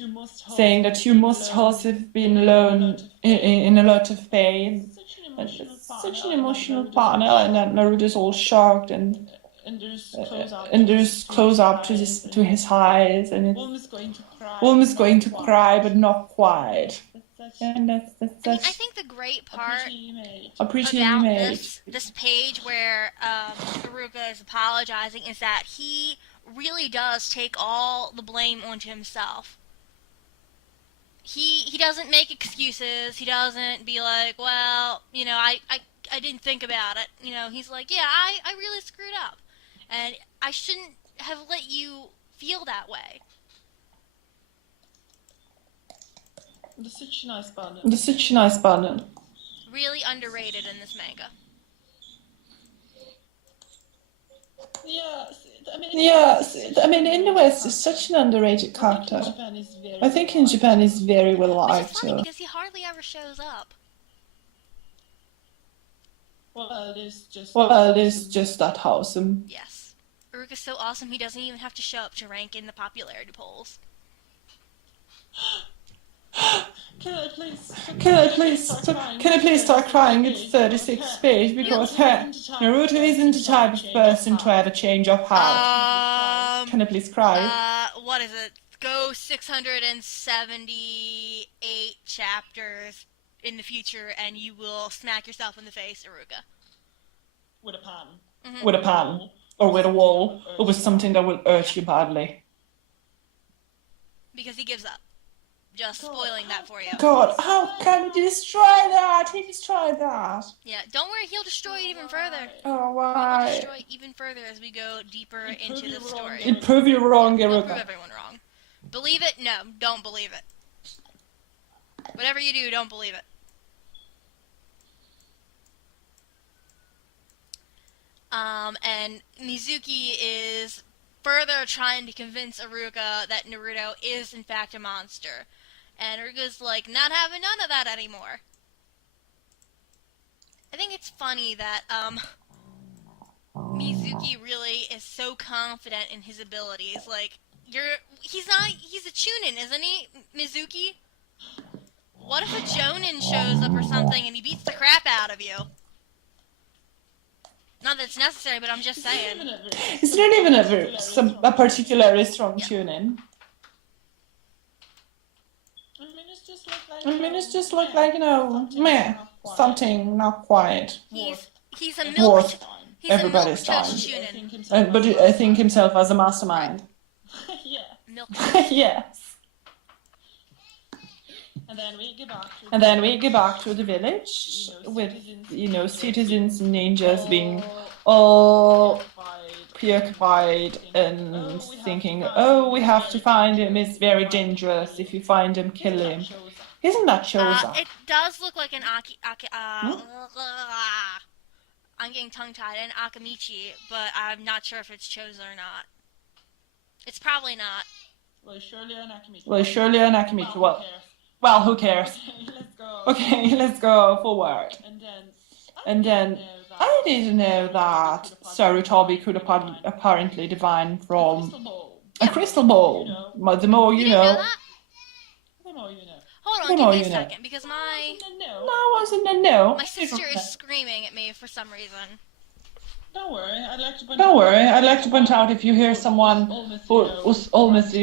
you must also have been alone in a lot of pain. And it's such an emotional panel, and then Naruto's all shocked, and there's close up to his eyes, and it's almost going to cry, but not quite. And that's I think the great part about this page where Iruka is apologizing is that he really does take all the blame onto himself. He doesn't make excuses. He doesn't be like, well, you know, I didn't think about it. You know, he's like, yeah, I really screwed up. And I shouldn't have let you feel that way. That's such a nice panel. Really underrated in this manga. Yes, I mean, in the West, it's such an underrated character. I think in Japan he's very well liked. It's funny because he hardly ever shows up. Well, it's just that wholesome. Yes. Iruka's so awesome he doesn't even have to show up to rank in the popularity polls. Can I please start crying at the 36th page, because Naruto isn't the type of person to have a change of heart. Can I please cry? What is it? Go 678 chapters in the future and you will smack yourself in the face, Iruka. With a pan. Mm-hmm. With a pan. Or with a wall. Or with something that will hurt you badly. Because he gives up. Just spoiling that for you. God, how can he destroy that? He destroyed that. Yeah, don't worry, he'll destroy it even further. Oh, why? He'll destroy it even further as we go deeper into the story. It'd prove you wrong, Iruka. It'll prove everyone wrong. Believe it? No, don't believe it. Whatever you do, don't believe it. And Mizuki is further trying to convince Iruka that Naruto is in fact a monster. And Iruka's like, not having none of that anymore. I think it's funny that, Mizuki really is so confident in his abilities. Like, he's a chunin, isn't he, Mizuki? What if a jonin shows up or something and he beats the crap out of you? Not that it's necessary, but I'm just saying. It's not even a particularly strong chunin. I mean, it's just like you know, meh, something not quite. He's a milk. He's everybody's a milk time. Chunin. But I think himself as a mastermind. Yeah. Milk. Yes. And then we get back to the village with, you know, citizens and ninjas being all preoccupied and thinking, oh, we have to find him. It's very dangerous. If you find him, kill him. Isn't that Choza? It does look like an I'm getting tongue-tied, an Akamichi, but I'm not sure if it's Choza or not. It's probably not. Well, surely an Akamichi. Well, who cares? Okay, let's go forward. And then I didn't know that Sarutobi could apparently divine from a crystal ball. The more you know. Hold Hold on, give me a second, because my wasn't a no. my sister is screaming at me for some reason. Don't worry, I'd like to point out if you hear someone who's almost,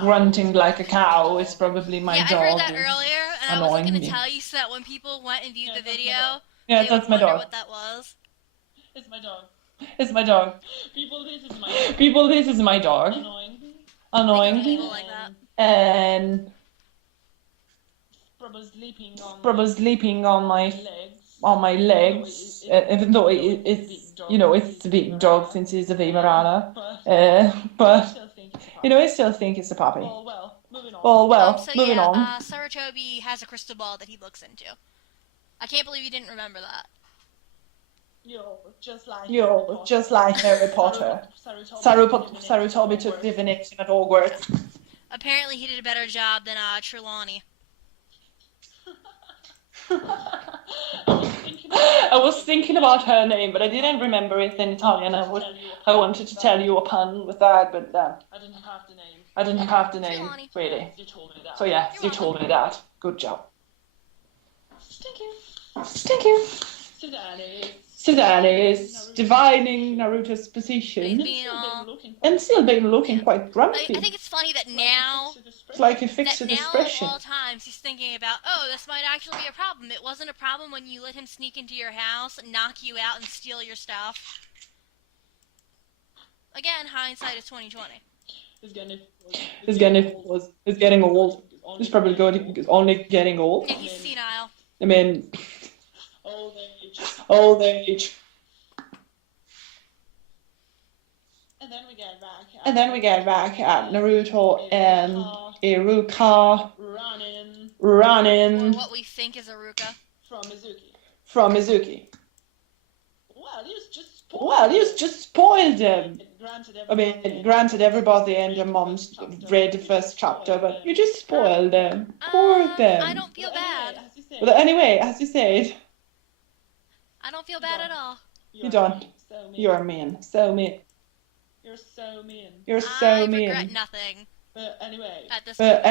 grunting like a cow, it's probably my dog. Yeah, I heard that earlier, and I wasn't going to me. tell you so that when people went and viewed the video, Yeah, they that's would my wonder dog. what that was. It's my dog. It's my dog. People, this is my dog. Annoying. People like that. And probably sleeping on my legs, even though it's a big dog since he's a Weimaraner, but I still think it's a puppy. Moving on. Sarutobi has a crystal ball that he looks into. I can't believe you didn't remember that. Just like Harry Potter. Sarutobi took divination at Hogwarts. Apparently he did a better job than Trelawney. I was thinking about her name, but I didn't remember it in Italian. I wanted to tell you a pun with that, but I didn't have the name, really. So yeah, you told me that. Good job. Stinky. So that is divining Naruto's position and still being looking quite grumpy. I think it's funny that now, It's like a fixed expression. Of all times, he's thinking about, oh, this might actually be a problem. It wasn't a problem when you let him sneak into your house, knock you out, and steal your stuff. Again, hindsight is 20/20. It's getting old. It's probably only getting old. Yeah, he's senile. I mean, old age. And then we get back at Naruto and Iruka running. Or what we think is Iruka. From Mizuki. Well, you just spoiled them. I mean, granted, everybody and their moms read the first chapter, but you just spoiled them. Poor them. I don't feel bad. But anyway, as you said, I don't feel bad at all. You don't. You're mean. So mean. You're so I mean. regret nothing. But anyway. At this point.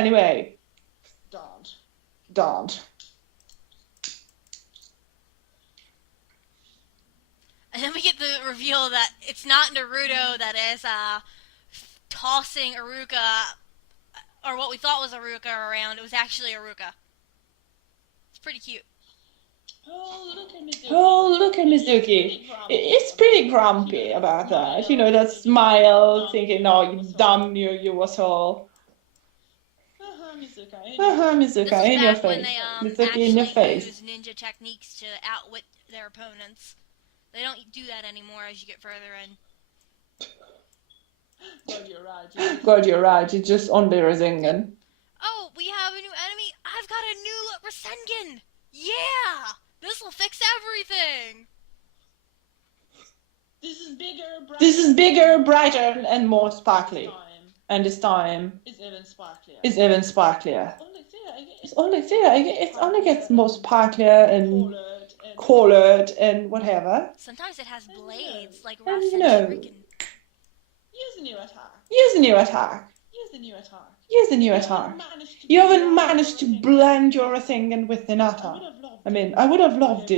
Don't. And then we get the reveal that it's not Naruto that is tossing Iruka, or what we thought was Iruka, around. It was actually Iruka. It's pretty cute. Oh, look at Mizuki. It's pretty grumpy about that. That smile, thinking, "Oh, you dumb, you asshole." Mizuki, in your face. Mizuki, in your face. Use ninja techniques to outwit their opponents. They don't do that anymore as you get further in. God, you're right. It's just only Rasengan. Oh, we have a new enemy. I've got a new Rasengan. Yeah! This will fix everything! This is bigger, brighter, and more sparkly. And this time is even sparklier. It only gets more sparklier and colored and whatever. Sometimes it has blades, like and Rasengan. Use a new attack. You haven't managed to blend your Rasengan with Hinata. I mean, I would have loved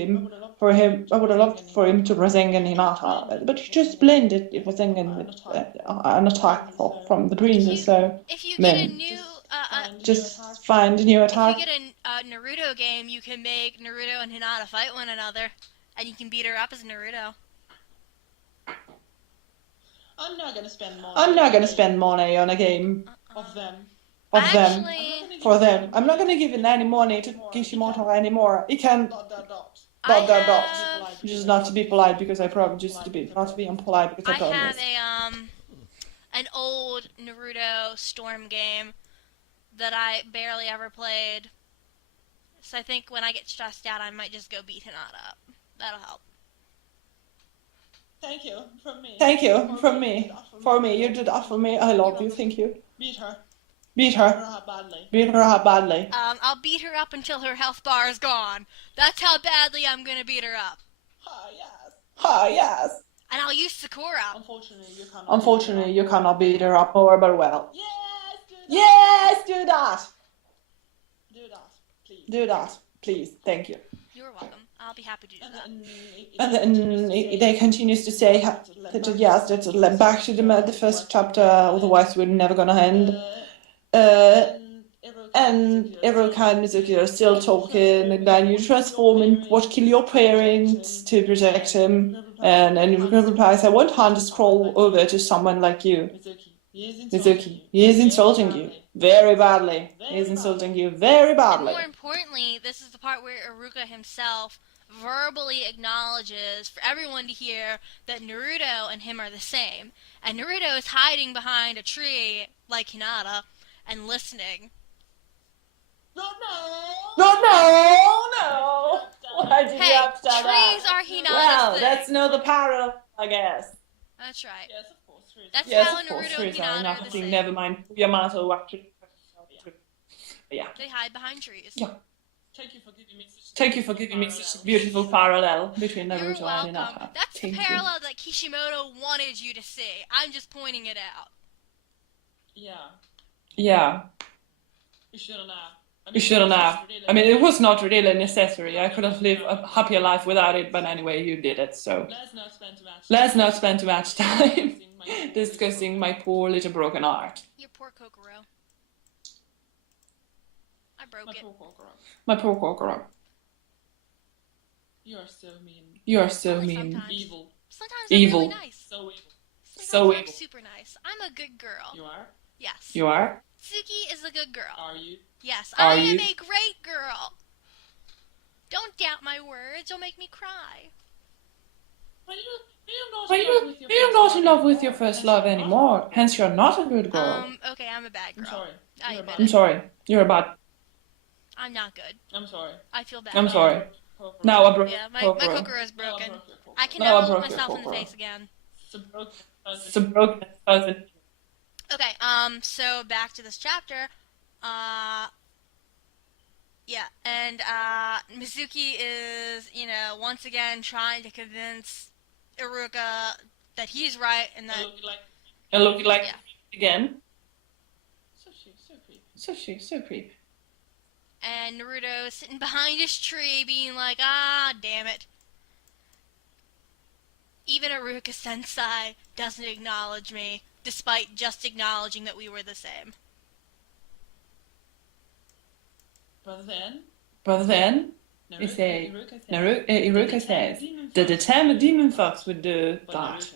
for him to Rasengan Hinata, but you just blended Rasengan with an attack from the previous. So, if you get a new, just find a new attack. If you get a Naruto game, you can make Naruto and Hinata fight one another, and you can beat her up as Naruto. I'm not gonna spend money on a game of them. For them. I'm not gonna give any money to Kishimoto anymore. He can just not to be polite because I probably not to be unpolite because I probably have an old Naruto Storm game that I barely ever played. So I think when I get stressed out, I might just go beat Hinata up. That'll help. Thank you from me. For me, you did that for me. I love you. Thank you. Beat her. Beat her up badly. I'll beat her up until her health bar is gone. That's how badly I'm gonna beat her up. Yes. And I'll use Sakura. Unfortunately, you cannot beat her up more, but well. Yes, do that. Do that, please. Thank you. You're welcome. I'll be happy to do that. And then they continues to say that yes, that's back to the first chapter. Otherwise, we're never gonna end. And Iruka and Mizuki are still talking, and then you transform and watch kill your parents to protect him. And Iruka replies, I won't hand a scroll over to someone like you. Mizuki, he is insulting you very badly. He is insulting you very badly. And more importantly, this is the part where Iruka himself verbally acknowledges for everyone to hear that Naruto and him are the same. And Naruto is hiding behind a tree like Hinata and listening. No. Why did you have to say that? Trees are Hinata's Well, thing. that's another parallel, I guess. That's right. Yes, of course, trees. That's Yes, how of course, Naruto and trees are Hinata are the nothing. same. Never mind Yamato actually. Yeah. They hide behind trees. Yeah. Thank you for giving me such a beautiful parallel between You're Naruto and welcome. Hinata. That's the parallel that Kishimoto wanted you to see. I'm just pointing it out. Yeah. You shouldn't have. You shouldn't have. I mean, it was not really necessary. I could have lived a happier life without it, but anyway, you did it, so. Let's not spend too much time discussing my poor little broken heart. Your poor Kokoro. I broke it. My poor Kokoro. You are so mean. You are so Only mean. sometimes. Evil. Sometimes Evil. I'm really nice. So evil. Sometimes So I'm evil. super nice. I'm a good girl. You are? Yes. You are? Tsuki is a good girl. Are you? Yes, Are I am you? a great girl. Don't doubt my words. You'll make me cry. You're not in love with your first love anymore. Hence, you're not a good girl. Okay, I'm a bad girl. I'm sorry. I You're admit bad. I'm it. sorry. You're a bad. I'm not good. I'm sorry. I feel bad. I'm sorry. Now I broke Yeah, my Kokoro. Kokoro is broken. I can Now I never look broke your myself in the Kokoro. face again. It's a broken cousin. Okay, so back to this chapter. Yeah, and, Mizuki is, once again trying to convince Iruka that he's right and that... And looking like Yeah. again. So creepy. So creepy. And Naruto sitting behind his tree being like, damn it. Even Iruka Sensei doesn't acknowledge me, despite just acknowledging that we were the same. But then, Iruka says that the demon fox would do that.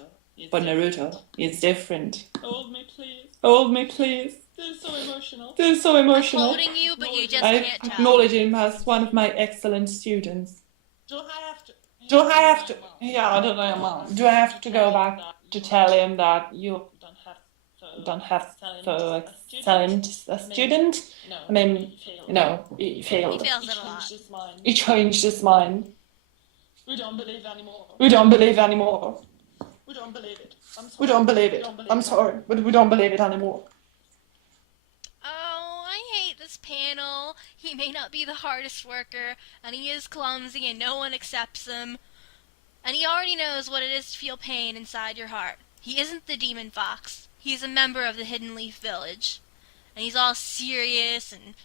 But Naruto is different. Hold me, please. Hold me, please. This is so emotional. This is so I'm emotional. holding you, but you just I can't tell. acknowledge him as one of my excellent students. Do I have to? Do I have to? Yeah, I don't know. Do I have to go back to tell him that you don't have so excellent a student? No. I mean, no, he He failed. fails it a lot. He changed his mind. We don't believe anymore. We don't believe anymore. We don't believe it. I'm sorry. We don't believe it. I'm sorry, but we don't believe it anymore. Oh, I hate this panel. He may not be the hardest worker, and he is clumsy, and no one accepts him. And he already knows what it is to feel pain inside your heart. He isn't the demon fox. He's a member of the Hidden Leaf Village. And he's all serious and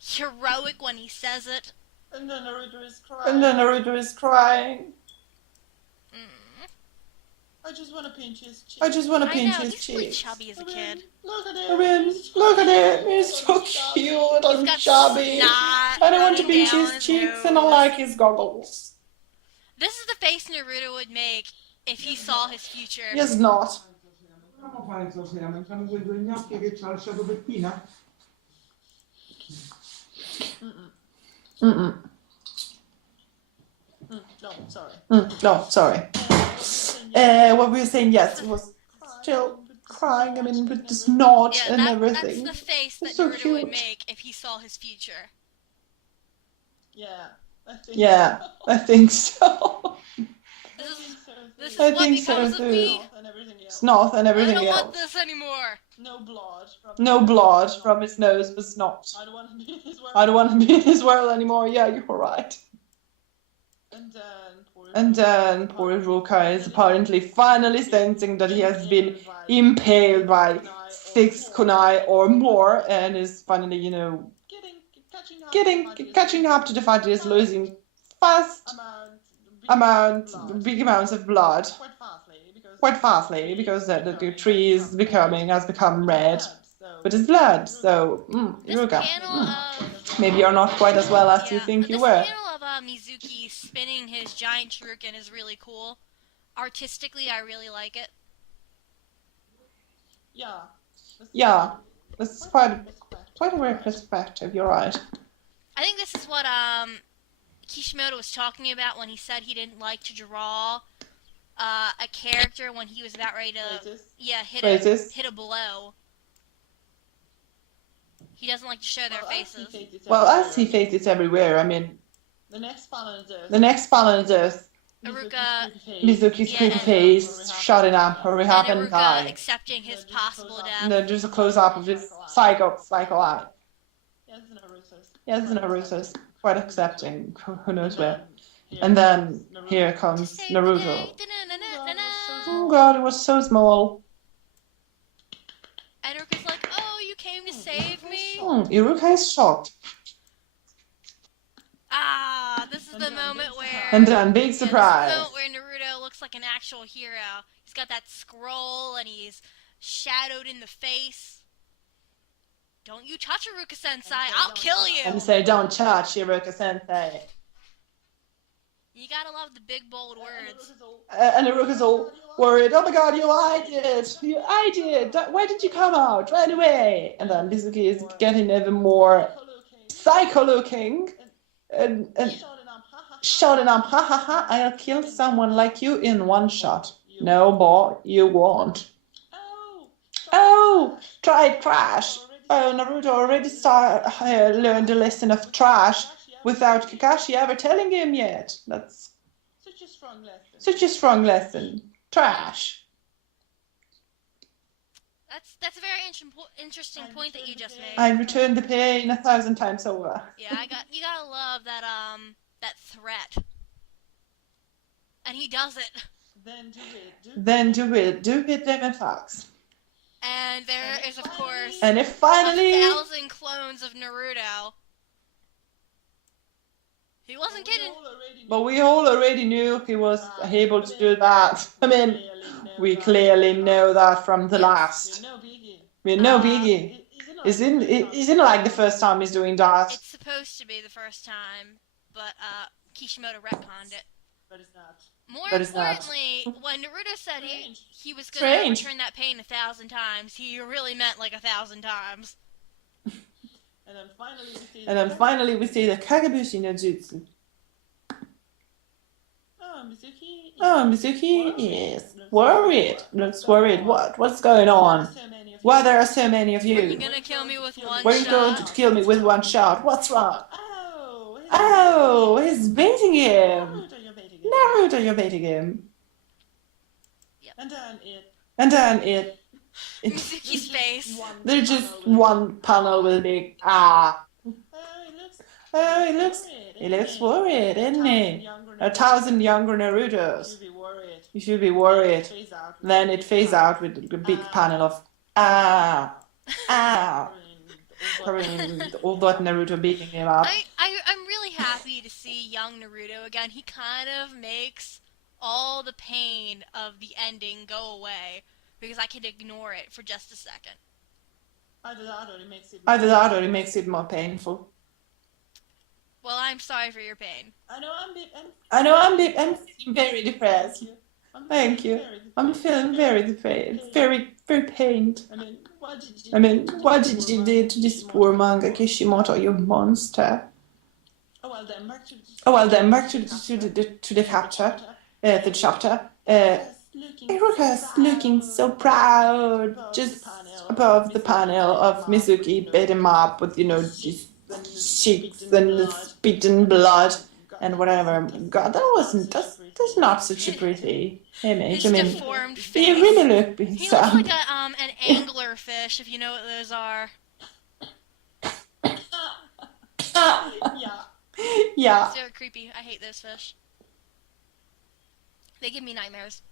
heroic when he says it. And then Naruto is crying. And then Naruto is crying. I just want to pinch his cheek. I just want to I pinch know, his he's really cheeks. chubby as a kid. Look at it. I mean, look at it. He's so cute and He's got chubby. snot I don't want to running pinch down his cheeks, nose. and I like his goggles. This is the face Naruto would make if he saw his future. He's not. Come fare stasera? Mangiamo quei due gnocchi che c'ha lasciato Peppina? No, sorry. No, sorry. What we were saying, yes, it was still crying. I mean, with the snot Yeah, and that's everything. the face that It's so Naruto would cute. make if he saw his future. Yeah, I think. Yeah, I think so. This is I what think so becomes of too. me. And everything else. Snot and I everything don't want else. this anymore. No blood. No blood from his nose, but snot. I don't want to be in his world. I don't want to be in this world anymore. Yeah, you're right. And then Poor Iruka is apparently finally sensing that he has been impaled by 6 kunai or more, and is finally, catching catching up to the fact that he's losing fast big amounts of blood quite fastly because the tree has become red with his blood. So, This Iruka, panel of maybe you're not quite as well as you think you this were. panel of Mizuki spinning his giant shuriken is really cool. Artistically, I really like it. Yeah, it's quite a weird perspective. You're right. I think this is what Kishimoto was talking about when he said he didn't like to draw a character when he was about ready to hit a blow. He doesn't like to show their faces. Well, I see faces everywhere. I mean, the next panel is this. Iruka, Mizuki's creepy face, shutting up, hurry up and Iruka die. accepting his possible death. And then there's a close-up of his psycho eye. Yes, Naruto's quite accepting, who knows where. And then here comes Naruto. Oh god, it was so small. And Iruka's like, oh, you came to save me? Iruka is shocked. This is the moment where... And then, big This is the surprise. moment where Naruto looks like an actual hero. He's got that scroll and he's shadowed in the face. Don't you touch Iruka-sensei, I'll kill you! And say, don't touch Iruka-sensei. You gotta love the big, bold words. And Iruka's all worried. Oh my god, you lied it! You I did! Why did you come out? Right away! And then Mizuki is getting even more psycho-looking. And shouting up, ha ha ha, I'll kill someone like you in one shot. No, boy, you won't. Oh, try trash. Oh, Naruto already learned a lesson of trash without Kakashi ever telling him yet. That's such a strong lesson. Trash. That's a very interesting point that you just made. I returned the pain 1,000 times over. Yeah, you gotta love that that threat. And he does it. Then do it, Lemon Fox. And there is, of course, And if finally, 1,000 clones of Naruto. He wasn't kidding. but we all already knew he was able to do that. I mean, we clearly know that from the last. We know Biggie. Isn't like the first time he's doing that. It's supposed to be the first time, but Kishimoto retconned it. But it's not. More But it's not. importantly, when Naruto said he was going to Strange. return that pain 1,000 times, he really meant like 1,000 times. And then finally we see the Kagabushi no Jutsu. Oh, Mizuki is worried. Looks worried. What's going on? Why there are so many of You're you? gonna kill me with one Were you shot. going to kill me with one shot? What's wrong? Oh, he's baiting him. Naruto, you're baiting him. Yep. And then it Mizuki's face. there's just one panel with a big ah. Oh, he looks worried, isn't he? 1,000 younger Narutos. You should be worried. Then it fades out with a big panel of ah. All that Naruto beating him up. I'm really happy to see young Naruto again. He kind of makes all the pain of the ending go away because I can ignore it for just a second. Either that or it makes it more painful. Well, I'm sorry for your pain. I know I'm very depressed. Thank you. I'm feeling very depressed, very pained. I mean, what did you do to this poor manga Kishimoto, you monster? Oh well, then back to the chapter. Iruka is looking so proud, just above the panel of Mizuki beat him up with just cheeks and spit and blood and whatever. God, that's not such a pretty image. His deformed face. He really looked He looks like an angler fish, if you know what those are. Yeah. They're creepy. I hate those fish. They give me nightmares.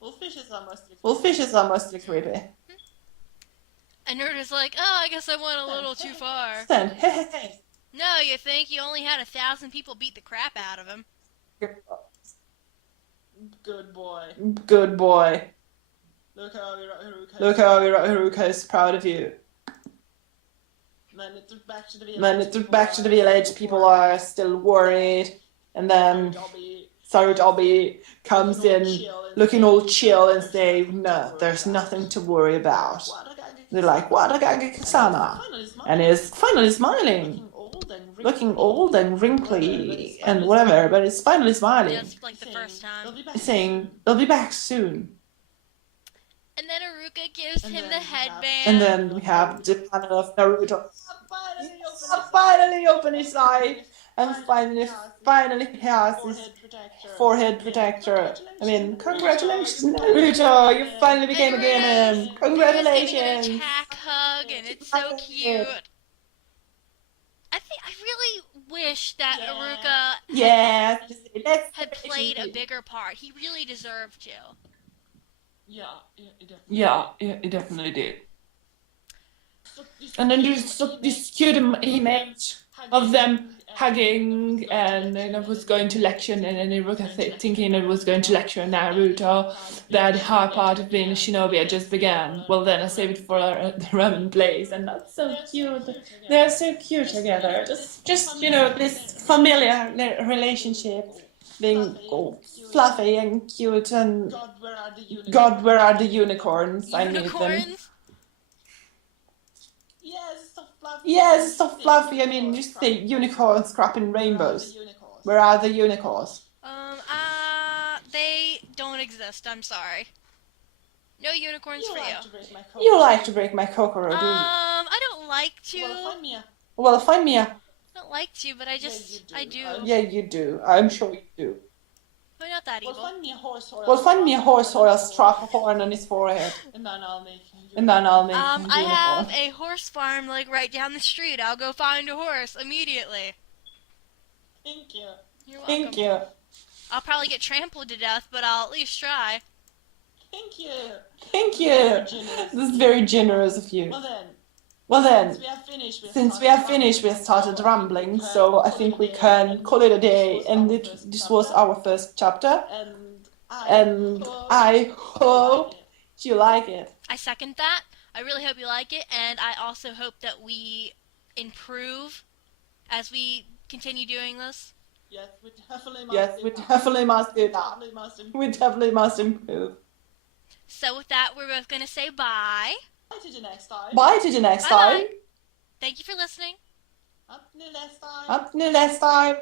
Well, fishes are mostly creepy. And Naruto's like, oh, I guess I went a little too far. Then, hey, No, you think he only had 1,000 people beat the crap out of him. Good boy. Good boy. Look how Iruka. Look how Iruka is proud of you. Then it took back to the village. And then it took back to the village. People are still worried, and then Sarutobi comes in, looking all chill, and say, "No, there's nothing to worry about." They're like, "Wadagagi-sama," and is finally smiling, looking old and wrinkly and whatever, but it's finally smiling, Just like the first time. saying, "They'll be back soon." And then Iruka gives him the headband. And then we have the panel of Naruto finally open his eye, and finally he has his forehead protector. I mean, congratulations, Naruto! You finally became a Genin! He's giving Congratulations! an attack hug, and it's so cute. I really wish that Iruka Yeah, had played a bigger part. He really deserved to. Yeah, it definitely did. And then there's this cute image of them hugging, and then it was going to lecture, and then Iruka thinking it was going to lecture Naruto that the hard part of being a shinobi had just began. Well, then I saved it for the ramen place, and that's so cute. They're so cute together. Just you know, this familiar relationship, being all fluffy and cute, and God, where are the unicorns? I need them. Unicorns? Yes, it's so fluffy. I mean, you say unicorns scrapping rainbows. Where are the unicorns? They don't exist. I'm sorry. No unicorns for you. You like to break my kokoro, do you? I don't like to. Well, find me a... I don't like to, but I do. Yeah, you do. I'm sure you do. But not that evil. Well, find me a horse or a strap of horn on his forehead. And then I'll make him I have unicorn. a horse farm like right down the street. I'll go find a horse immediately. Thank you. You're welcome. Thank you. I'll probably get trampled to death, but I'll at least try. Thank you. Thank you. This is very generous of you. Well then, since we have finished, we have started rambling, so I think we can call it a day. And this was our first chapter, and I hope you like it. I second that. I really hope you like it, and I also hope that we improve as we continue doing this. Yes, we definitely must do that. We definitely must improve. So with that, we're both going to say bye. Bye to the next time. Bye to the next time. Thank you for listening. Up to the next time. Up to the next time.